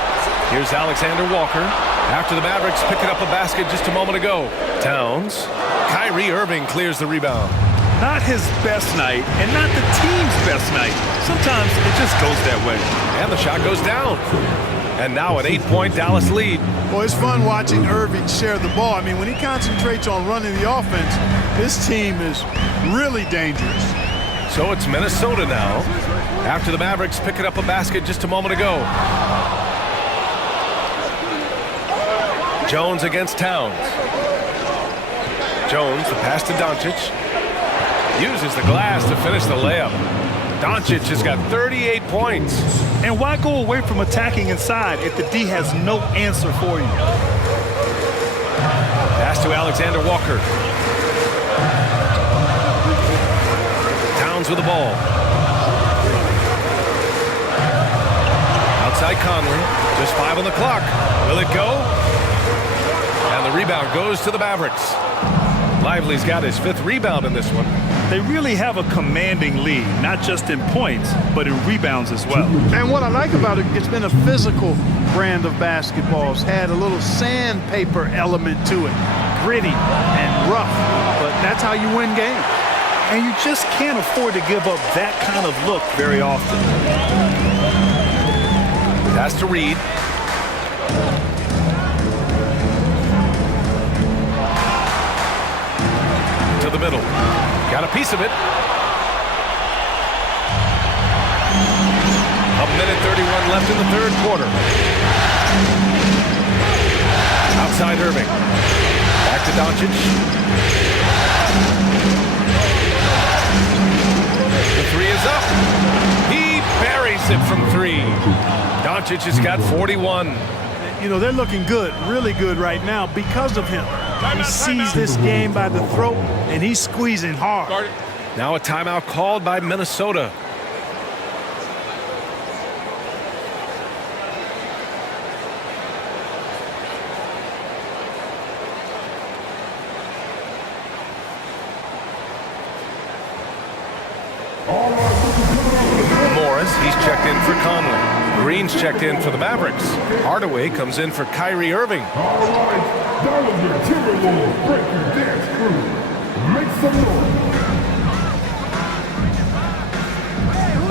Here's Alexander Walker. After the Mavericks picking up a basket just a moment ago. Towns. Kyrie Irving clears the rebound. Not his best night, and not the team's best night. Sometimes it just goes that way. And the shot goes down. And now an 8-point Dallas lead. Boy, it's fun watching Irving share the ball. I mean, when he concentrates on running the offense, this team is really dangerous. So it's Minnesota now. After the Mavericks picking up a basket just a moment ago. Jones against Towns. Jones, the pass to Doncic. Uses the glass to finish the layup. Doncic has got 38 points. And why go away from attacking inside if the D has no answer for you? Pass to Alexander Walker. Towns with the ball. Outside Conley. Just 5 on the clock. Will it go? And the rebound goes to the Mavericks. Lively's got his 5th rebound in this one. They really have a commanding lead, not just in points, but in rebounds as well. And what I like about it, it's been a physical brand of basketball. It's had a little sandpaper element to it. Gritty and rough, but that's how you win games. And you just can't afford to give up that kind of look very often. Pass to Reed. To the middle. Got a piece of it. A minute 31 left in the 3rd quarter. Outside Irving. Back to Doncic. The 3 is up. He buries it from 3. Doncic has got 41. You know, they're looking good, really good right now because of him. He sees this game by the throat, and he's squeezing hard. Now a timeout called by Minnesota. Morris, he's checked in for Conley. Green's checked in for the Mavericks. Hardaway comes in for Kyrie Irving. All right, that was your Timberwolves breaking dance crew. Make some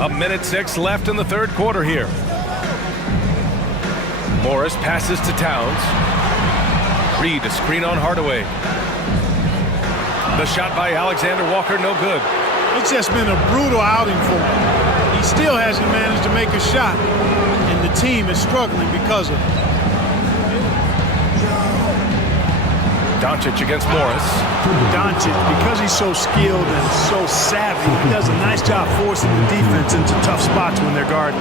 noise. A minute 6 left in the 3rd quarter here. Morris passes to Towns. Reed, a screen on Hardaway. The shot by Alexander Walker, no good. It's just been a brutal outing for him. He still hasn't managed to make a shot, and the team is struggling because of it. Doncic against Morris. Doncic, because he's so skilled and so savvy, he does a nice job forcing the defense into tough spots when they're guarding.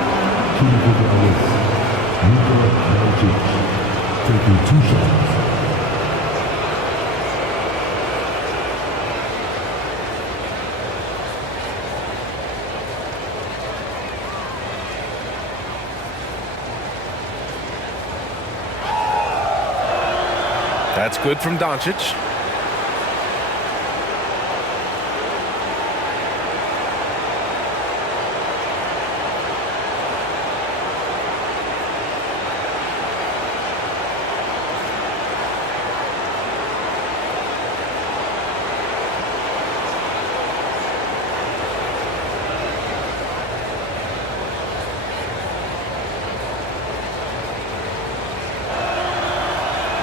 Taking 2 shots. That's good from Doncic.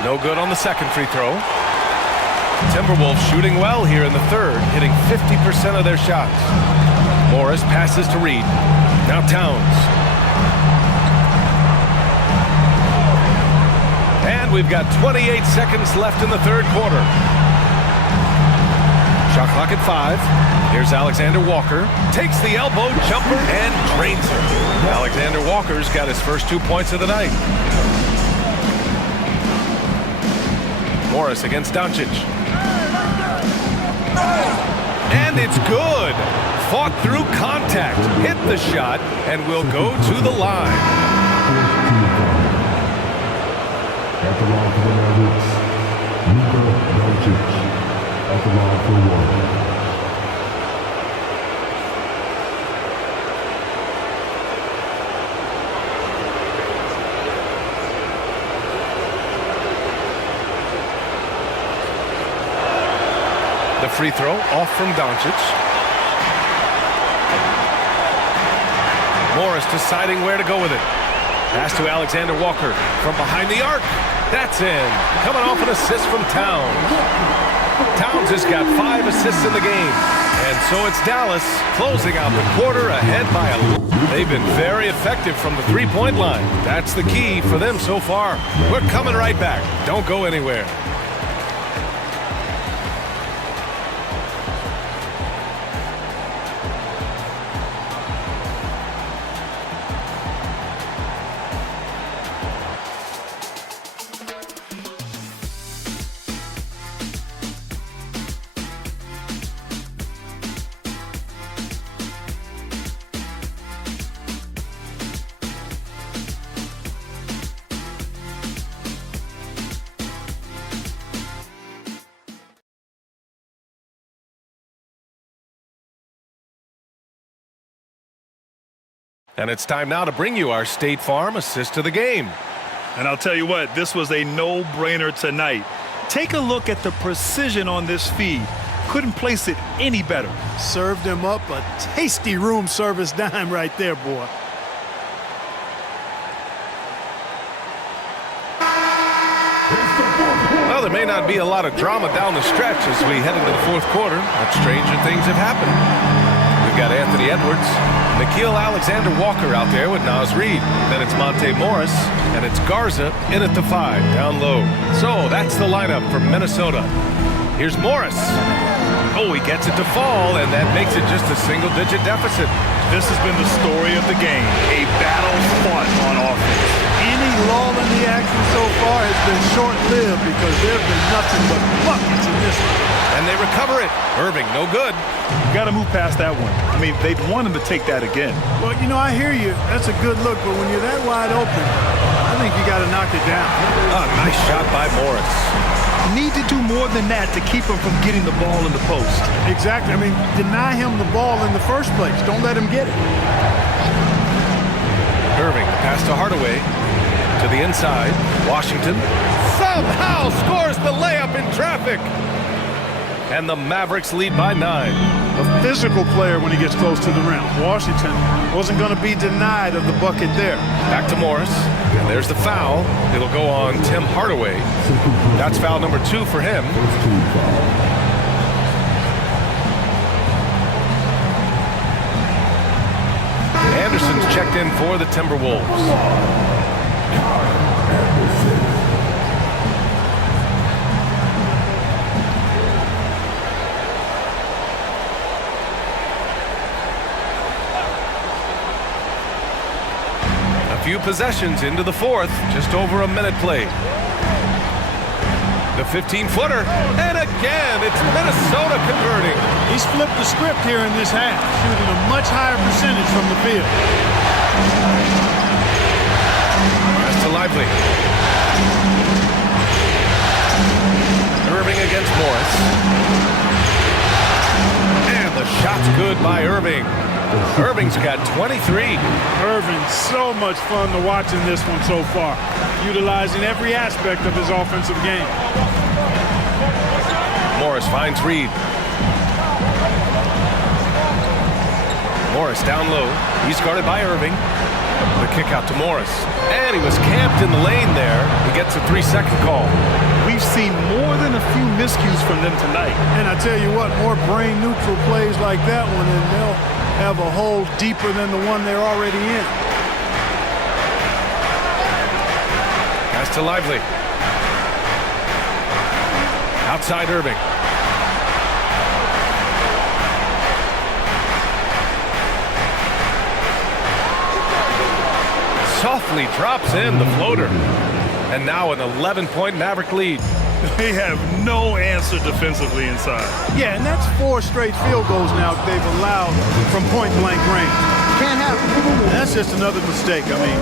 No good on the 2nd free throw. Timberwolves shooting well here in the 3rd, hitting 50% of their shots. Morris passes to Reed. Now Towns. And we've got 28 seconds left in the 3rd quarter. Shot clock at 5. Here's Alexander Walker. Takes the elbow jumper and drains it. Alexander Walker's got his first 2 points of the night. Morris against Doncic. And it's good. Fought through contact. Hit the shot and will go to the line. At the line for the Mavericks, Doncic. At the line for 1. The free throw off from Doncic. Morris deciding where to go with it. Pass to Alexander Walker from behind the arc. That's in. Coming off an assist from Towns. Towns has got 5 assists in the game. And so it's Dallas closing out the quarter ahead by a... They've been very effective from the 3-point line. That's the key for them so far. We're coming right back. Don't go anywhere. And it's time now to bring you our State Farm assist of the game. And I'll tell you what, this was a no-brainer tonight. Take a look at the precision on this feed. Couldn't place it any better. Served him up a tasty room service dime right there, boy. Well, there may not be a lot of drama down the stretch as we head into the fourth quarter, but stranger things have happened. We've got Anthony Edwards, Nikhil Alexander-Walker out there with Naz Reid. Then it's Monte Morris, and it's Garza in at the 5, down low. So that's the lineup for Minnesota. Here's Morris. Oh, he gets it to fall, and that makes it just a single-digit deficit. This has been the story of the game, a battle fought on offense. Any lull in the action so far has been short-lived because there have been nothing but buckets in this one. And they recover it. Irving, no good. Got to move past that one. I mean, they'd want him to take that again. Well, you know, I hear you. That's a good look, but when you're that wide open, I think you got to knock it down. Oh, nice shot by Morris. Need to do more than that to keep him from getting the ball in the post. Exactly. I mean, deny him the ball in the first place. Don't let him get it. Irving, pass to Hardaway. To the inside. Washington somehow scores the layup in traffic. And the Mavericks lead by 9. A physical player when he gets close to the rim. Washington wasn't going to be denied of the bucket there. Back to Morris. And there's the foul. It'll go on Tim Hardaway. That's foul number 2 for him. Anderson's checked in for the Timberwolves. A few possessions into the fourth, just over a minute played. The 15-footer, and again, it's Minnesota converting. He's flipped the script here in this half, shooting a much higher percentage from the field. Pass to Lively. Irving against Morris. And the shot's good by Irving. Irving's got 23. Irving, so much fun to watch in this one so far, utilizing every aspect of his offensive game. Morris finds Reid. Morris down low. He's guarded by Irving. The kick out to Morris. And he was camped in the lane there. He gets a 3-second call. We've seen more than a few miscues from them tonight. And I tell you what, more brain-neutral plays like that one, and they'll have a hole deeper than the one they're already in. Pass to Lively. Outside Irving. Softly drops in the floater. And now an 11-point Maverick lead. They have no answer defensively inside. Yeah, and that's 4 straight field goals now they've allowed from point-blank range. Can't happen. And that's just another mistake. I mean,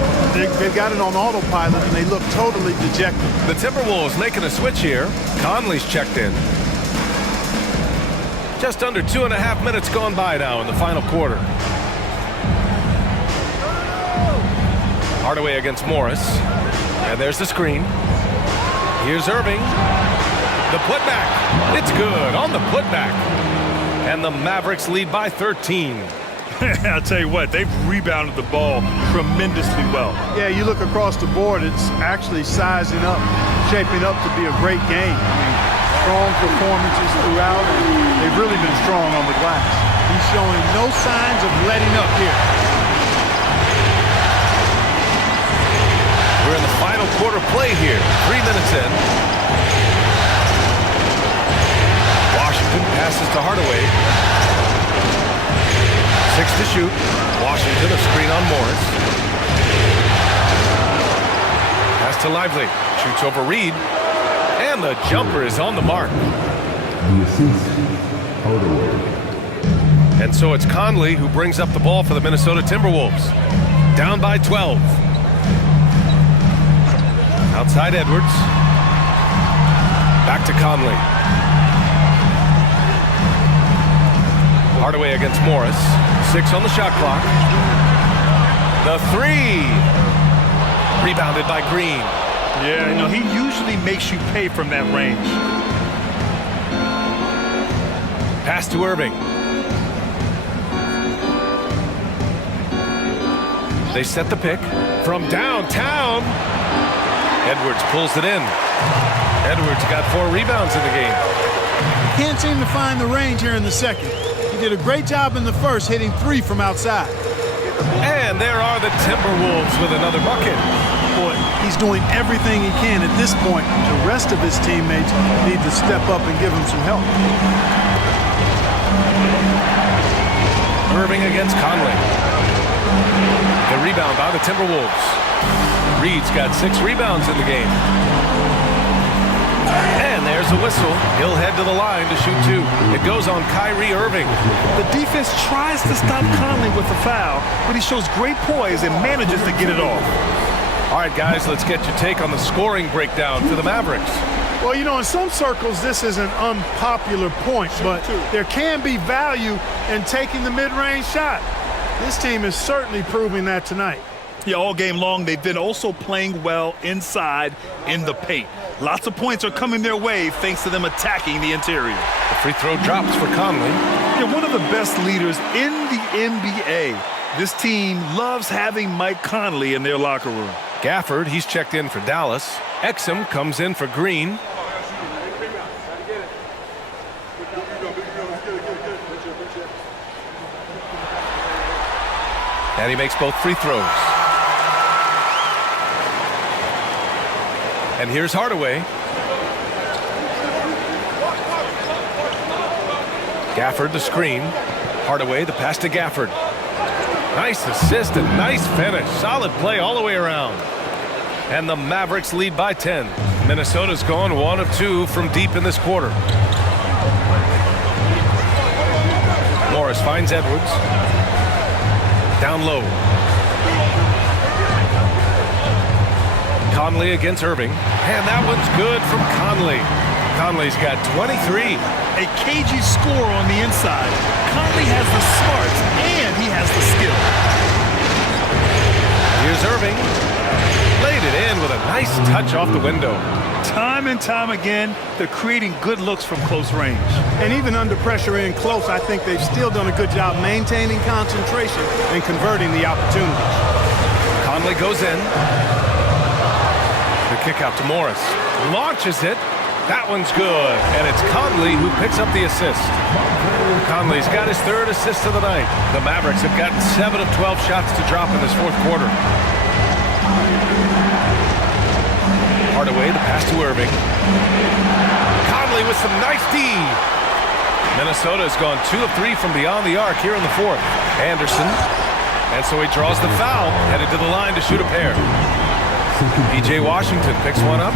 they've got it on autopilot, and they look totally dejected. The Timberwolves making a switch here. Conley's checked in. Just under 2.5 minutes gone by now in the final quarter. Hardaway against Morris. And there's the screen. Here's Irving. The putback. It's good on the putback. And the Mavericks lead by 13. I'll tell you what, they've rebounded the ball tremendously well. Yeah, you look across the board, it's actually sizing up, shaping up to be a great game. I mean, strong performances throughout, and they've really been strong on the glass. He's showing no signs of letting up here. We're in the final quarter play here. 3 minutes in. Washington passes to Hardaway. 6 to shoot. Washington, a screen on Morris. Pass to Lively. Shoots over Reid. And the jumper is on the mark. The assist, Hardaway. And so it's Conley who brings up the ball for the Minnesota Timberwolves. Down by 12. Outside Edwards. Back to Conley. Hardaway against Morris. 6 on the shot clock. The three. Rebounded by Green. Yeah, you know, he usually makes you pay from that range. Pass to Irving. They set the pick from downtown. Edwards pulls it in. Edwards got 4 rebounds in the game. Can't seem to find the range here in the second. He did a great job in the first, hitting 3 from outside. And there are the Timberwolves with another bucket. Boy, he's doing everything he can at this point. The rest of his teammates need to step up and give him some help. Irving against Conley. The rebound by the Timberwolves. Reed's got 6 rebounds in the game. And there's a whistle. He'll head to the line to shoot 2. It goes on Kyrie Irving. The defense tries to stop Conley with the foul, but he shows great poise and manages to get it off. All right, guys, let's get your take on the scoring breakdown for the Mavericks. Well, you know, in some circles, this is an unpopular point, but there can be value in taking the mid-range shot. This team is certainly proving that tonight. Yeah, all game long, they've been also playing well inside in the paint. Lots of points are coming their way thanks to them attacking the interior. The free throw drops for Conley. They're one of the best leaders in the NBA. This team loves having Mike Conley in their locker room. Gafford, he's checked in for Dallas. Exum comes in for Green. And he makes both free throws. And here's Hardaway. Gafford the screen. Hardaway the pass to Gafford. Nice assist and nice finish. Solid play all the way around. And the Mavericks lead by 10. Minnesota's gone 1 of 2 from deep in this quarter. Morris finds Edwards. Down low. Conley against Irving. And that one's good from Conley. Conley's got 23. A cagey score on the inside. Conley has the smarts and he has the skill. Here's Irving. Laid it in with a nice touch off the window. Time and time again, they're creating good looks from close range. And even under pressure in close, I think they've still done a good job maintaining concentration and converting the opportunities. Conley goes in. The kick out to Morris. Launches it. That one's good. And it's Conley who picks up the assist. Conley's got his 3rd assist of the night. The Mavericks have gotten 7 of 12 shots to drop in this 4th quarter. Hardaway, the pass to Irving. Conley with some nice D. Minnesota has gone 2 of 3 from beyond the arc here in the 4th. Anderson. And so he draws the foul, headed to the line to shoot a pair. P.J. Washington picks one up.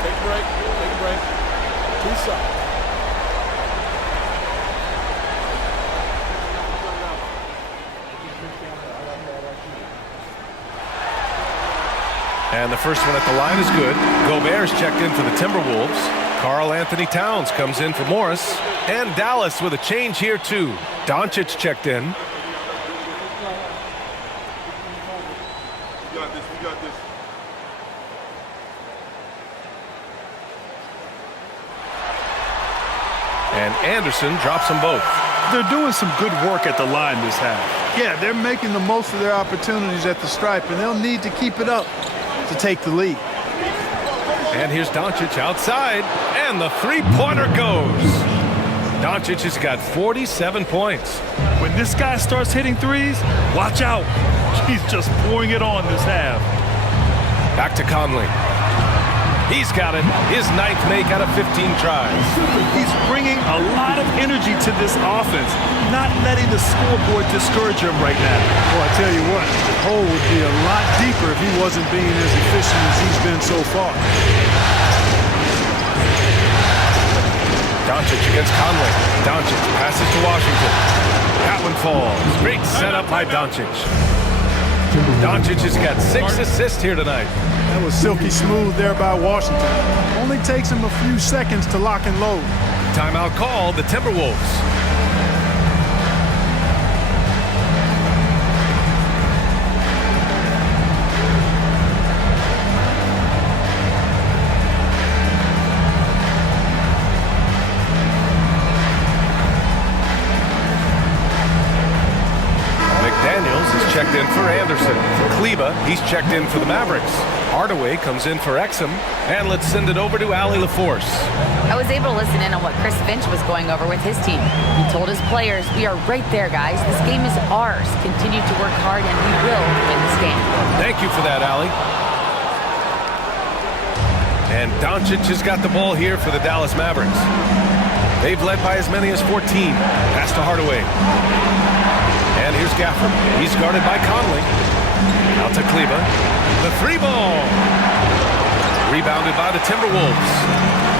Take a break. 2 shots. And the first one at the line is good. Gobert's checked in for the Timberwolves. Karl Anthony Towns comes in for Morris. And Dallas with a change here too. Doncic checked in. We got this. And Anderson drops them both. They're doing some good work at the line this half. Yeah, they're making the most of their opportunities at the stripe, and they'll need to keep it up to take the lead. And here's Doncic outside, and the three-pointer goes. Doncic has got 47 points. When this guy starts hitting threes, watch out. He's just pouring it on this half. Back to Conley. He's got it. His 9th make out of 15 tries. He's bringing a lot of energy to this offense, not letting the scoreboard discourage him right now. Well, I tell you what, the hole would be a lot deeper if he wasn't being as efficient as he's been so far. Doncic against Conley. Doncic passes to Washington. That one falls. Great setup by Doncic. Doncic has got 6 assists here tonight. That was silky smooth there by Washington. Only takes him a few seconds to lock and load. Timeout called the Timberwolves. Checked in for Anderson. Kleba, he's checked in for the Mavericks. Hardaway comes in for Exum. And let's send it over to Ali LaForce. I was able to listen in on what Chris Finch was going over with his team. He told his players, we are right there, guys. This game is ours. Continue to work hard, and we will win this game. Thank you for that, Ali. And Doncic has got the ball here for the Dallas Mavericks. They've led by as many as 14. Pass to Hardaway. And here's Gafford. He's guarded by Conley. Out to Kleba. The 3-ball. Rebounded by the Timberwolves.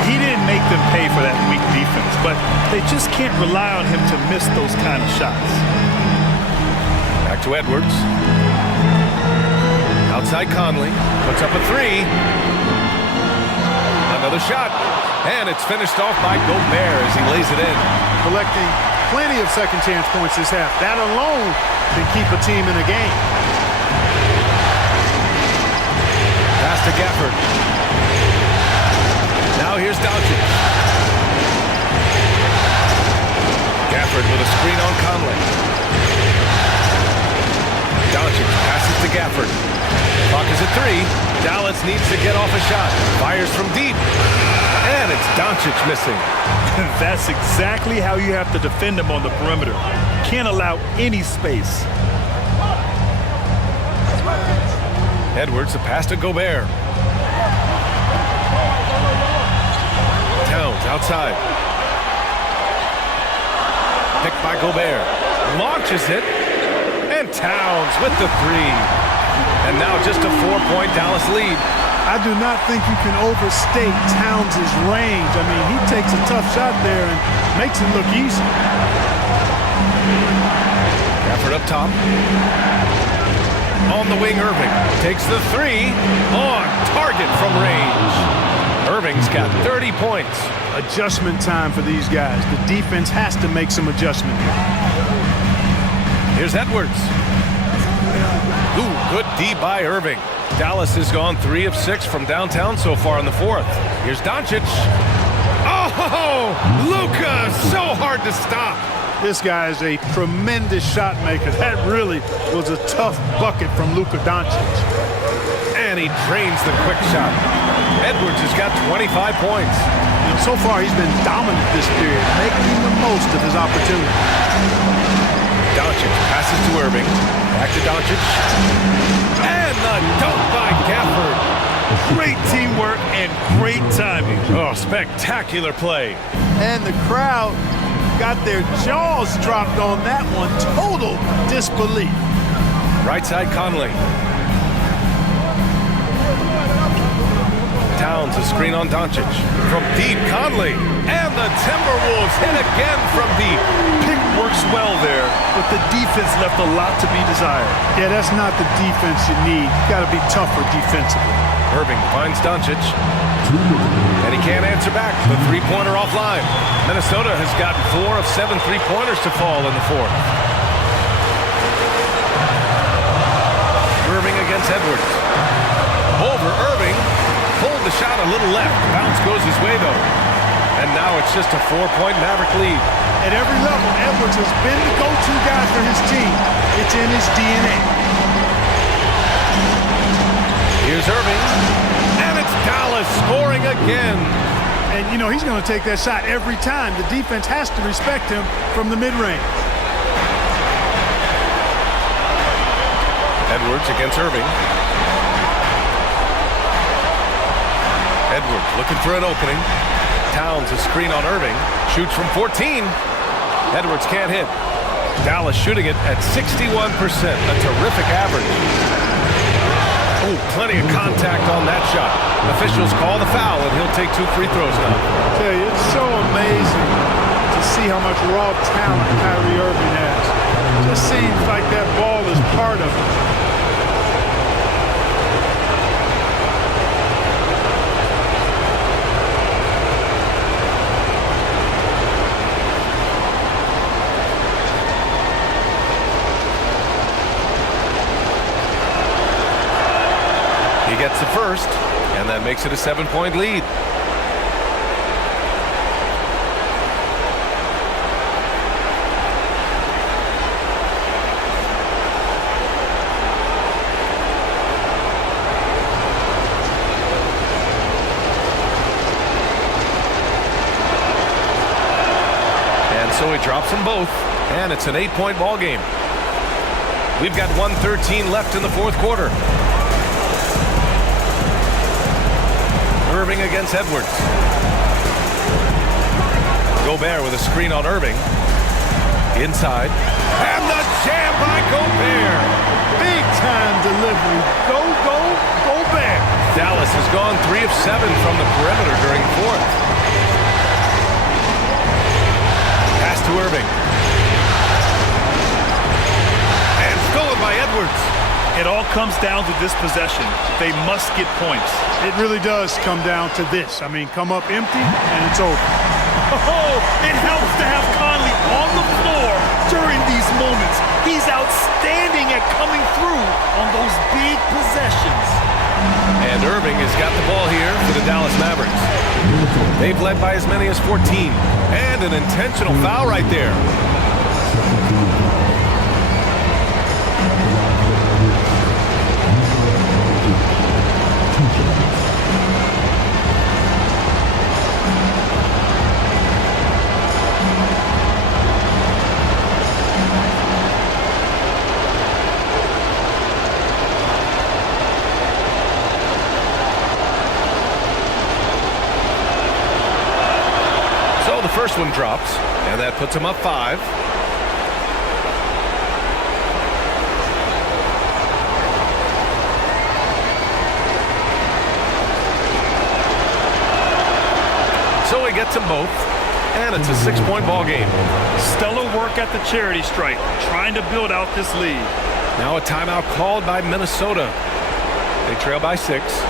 He didn't make them pay for that weak defense, but they just can't rely on him to miss those kind of shots. Back to Edwards. Outside Conley. Puts up a 3. Another shot. And it's finished off by Gobert as he lays it in. Collecting plenty of second chance points this half. That alone can keep a team in a game. Pass to Gafford. Now here's Doncic. Gafford with a screen on Conley. Doncic passes to Gafford. Clock is at 3. Dallas needs to get off a shot. Fires from deep. And it's Doncic missing. That's exactly how you have to defend him on the perimeter. Can't allow any space. Edwards, a pass to Gobert. Towns outside. Picked by Gobert. Launches it. And Towns with the 3. And now just a 4-point Dallas lead. I do not think you can overstate Towns' range. I mean, he takes a tough shot there and makes it look easy. Gafford up top. On the wing, Irving takes the 3 on target from range. Irving's got 30 points. Adjustment time for these guys. The defense has to make some adjustment here. Here's Edwards. Ooh, good D by Irving. Dallas has gone 3 of 6 from downtown so far in the 4th. Here's Doncic. Oh, Luka, so hard to stop. This guy is a tremendous shot maker. That really was a tough bucket from Luka Doncic. And he drains the quick shot. Edwards has got 25 points. You know, so far he's been dominant this period, making the most of his opportunity. Doncic passes to Irving. Back to Doncic. And the dunk by Gafford. Great teamwork and great timing. Oh, spectacular play. And the crowd got their jaws dropped on that one. Total disbelief. Right side Conley. Towns, a screen on Doncic. From deep, Conley. And the Timberwolves hit again from deep. Pick works well there, but the defense left a lot to be desired. Yeah, that's not the defense you need. You got to be tougher defensively. Irving finds Doncic. And he can't answer back. The three-pointer offline. Minnesota has gotten 4 of 7 three-pointers to fall in the 4th. Irving against Edwards. Over Irving. Pulled the shot a little left. Bounce goes his way, though. And now it's just a 4-point Maverick lead. At every level, Edwards has been the go-to guy for his team. It's in his DNA. Here's Irving. And it's Dallas scoring again. And, you know, he's going to take that shot every time. The defense has to respect him from the mid-range. Edwards against Irving. Edwards looking for an opening. Towns a screen on Irving. Shoots from 14. Edwards can't hit. Dallas shooting it at 61%. A terrific average. Oh, plenty of contact on that shot. Officials call the foul, and he'll take 2 free throws now. I tell you, it's so amazing to see how much raw talent Kyrie Irving has. It just seems like that ball is part of it. first, and that makes it a 7-point lead. So he drops them both, and it's an 8-point ball game. We've got 1:13 left in the fourth quarter. Irving against Edwards. Gobert with a screen on Irving. Inside. And the jam by Gobert. Big time delivery. Go, Gobert. Dallas has gone 3 of 7 from the perimeter during the fourth. Pass to Irving. And stolen by Edwards. It all comes down to this possession. They must get points. It really does come down to this. I mean, come up empty, and it's over. Oh, it helps to have Conley on the floor during these moments. He's outstanding at coming through on those big possessions. And Irving has got the ball here for the Dallas Mavericks. They've led by as many as 14. And an intentional foul right there. First one drops, and that puts him up 5. So he gets them both, and it's a 6-point ball game. Stellar work at the charity stripe, trying to build out this lead. Now a timeout called by Minnesota. They trail by 6.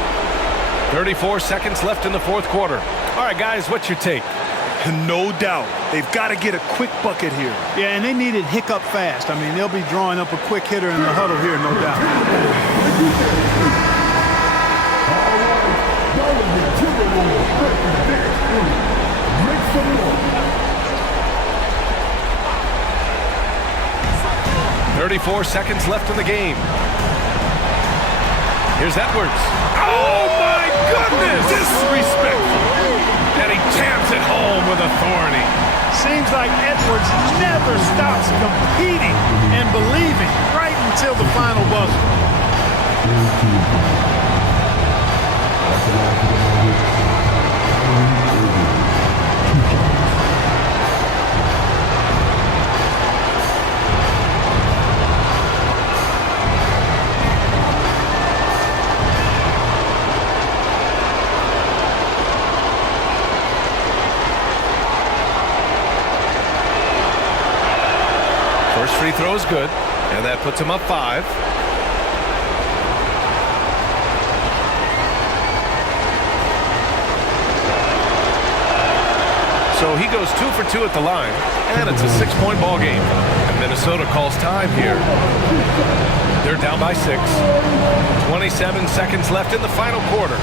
34 seconds left in the fourth quarter. All right, guys, what's your take? No doubt. They've got to get a quick bucket here. Yeah, and they need it hiccup fast. I mean, they'll be drawing up a quick hitter in the huddle here, no doubt. All right, 34 seconds left in the game. Here's Edwards. Oh, my goodness! Disrespectful. And he jams it home with authority. Seems like Edwards never stops competing and believing right until the final buzzer. First free throw is good, and that puts him up 5. So he goes 2 for 2 at the line, and it's a 6-point ball game. And Minnesota calls time here. They're down by 6. 27 seconds left in the final quarter.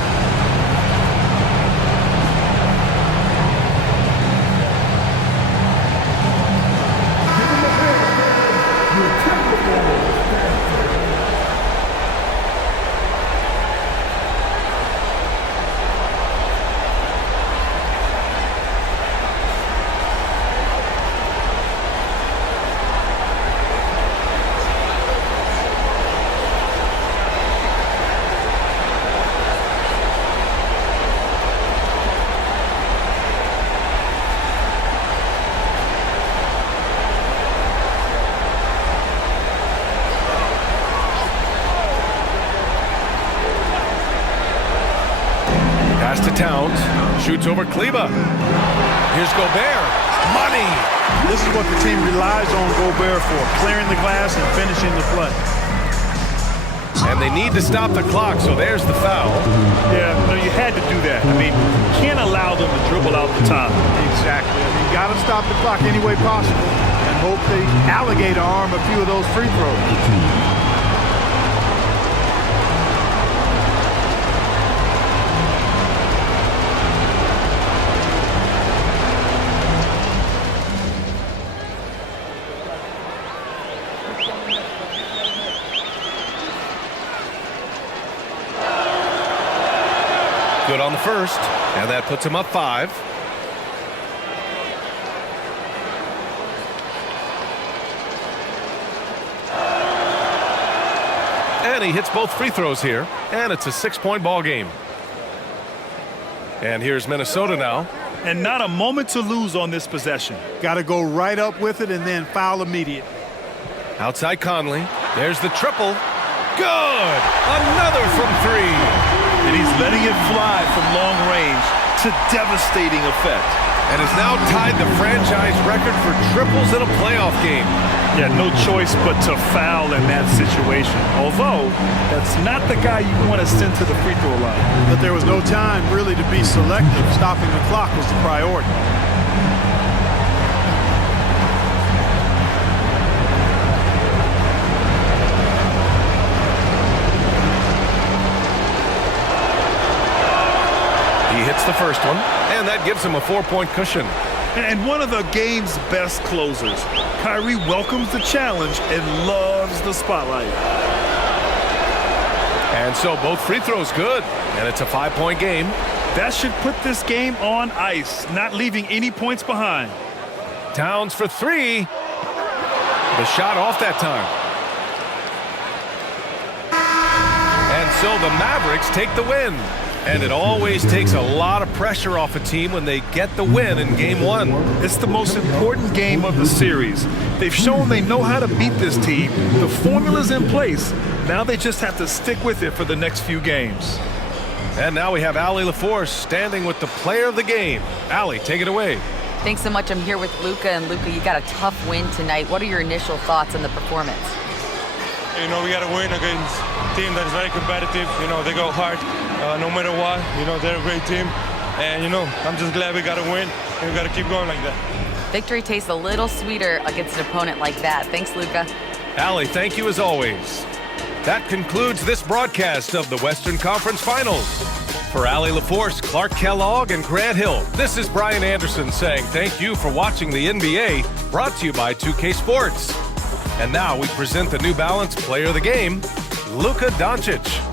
Pass to Towns. Shoots over Kleba. Here's Gobert. Money. This is what the team relies on Gobert for, clearing the glass and finishing the play. And they need to stop the clock, so there's the foul. Yeah, no, you had to do that. I mean, you can't allow them to dribble out the top. Exactly. I mean, got to stop the clock any way possible and hope they alligator arm a few of those free throws. good on the first, and that puts him up 5. And he hits both free throws here, and it's a 6-point ball game. And here's Minnesota now. And not a moment to lose on this possession. Got to go right up with it and then foul immediate. Outside Conley. There's the triple. Good! Another from 3. And he's letting it fly from long range to devastating effect. And has now tied the franchise record for triples in a playoff game. Yeah, no choice but to foul in that situation. Although, that's not the guy you want to send to the free throw line. But there was no time really to be selective. Stopping the clock was the priority. He hits the first one, and that gives him a 4-point cushion. And one of the game's best closers. Kyrie welcomes the challenge and loves the spotlight. And so both free throws good, and it's a 5-point game. That should put this game on ice, not leaving any points behind. Towns for 3. The shot off that time. And so the Mavericks take the win. And it always takes a lot of pressure off a team when they get the win in Game 1. It's the most important game of the series. They've shown they know how to beat this team. The formula's in place. Now they just have to stick with it for the next few games. And now we have Allie LaForce standing with the player of the game. Allie, take it away. Thanks so much. I'm here with Luka. And Luka, you got a tough win tonight. What are your initial thoughts on the performance? You know, we got to win against a team that is very competitive. You know, they go hard no matter what. You know, they're a great team. And, you know, I'm just glad we got to win. And we got to keep going like that. Victory tastes a little sweeter against an opponent like that. Thanks, Luka. Allie, thank you as always. That concludes this broadcast of the Western Conference Finals. For Allie LaForce, Clark Kellogg, and Grant Hill, this is Brian Anderson saying thank you for watching the NBA, brought to you by 2K Sports. And now we present the New Balance Player of the Game, Luka Doncic.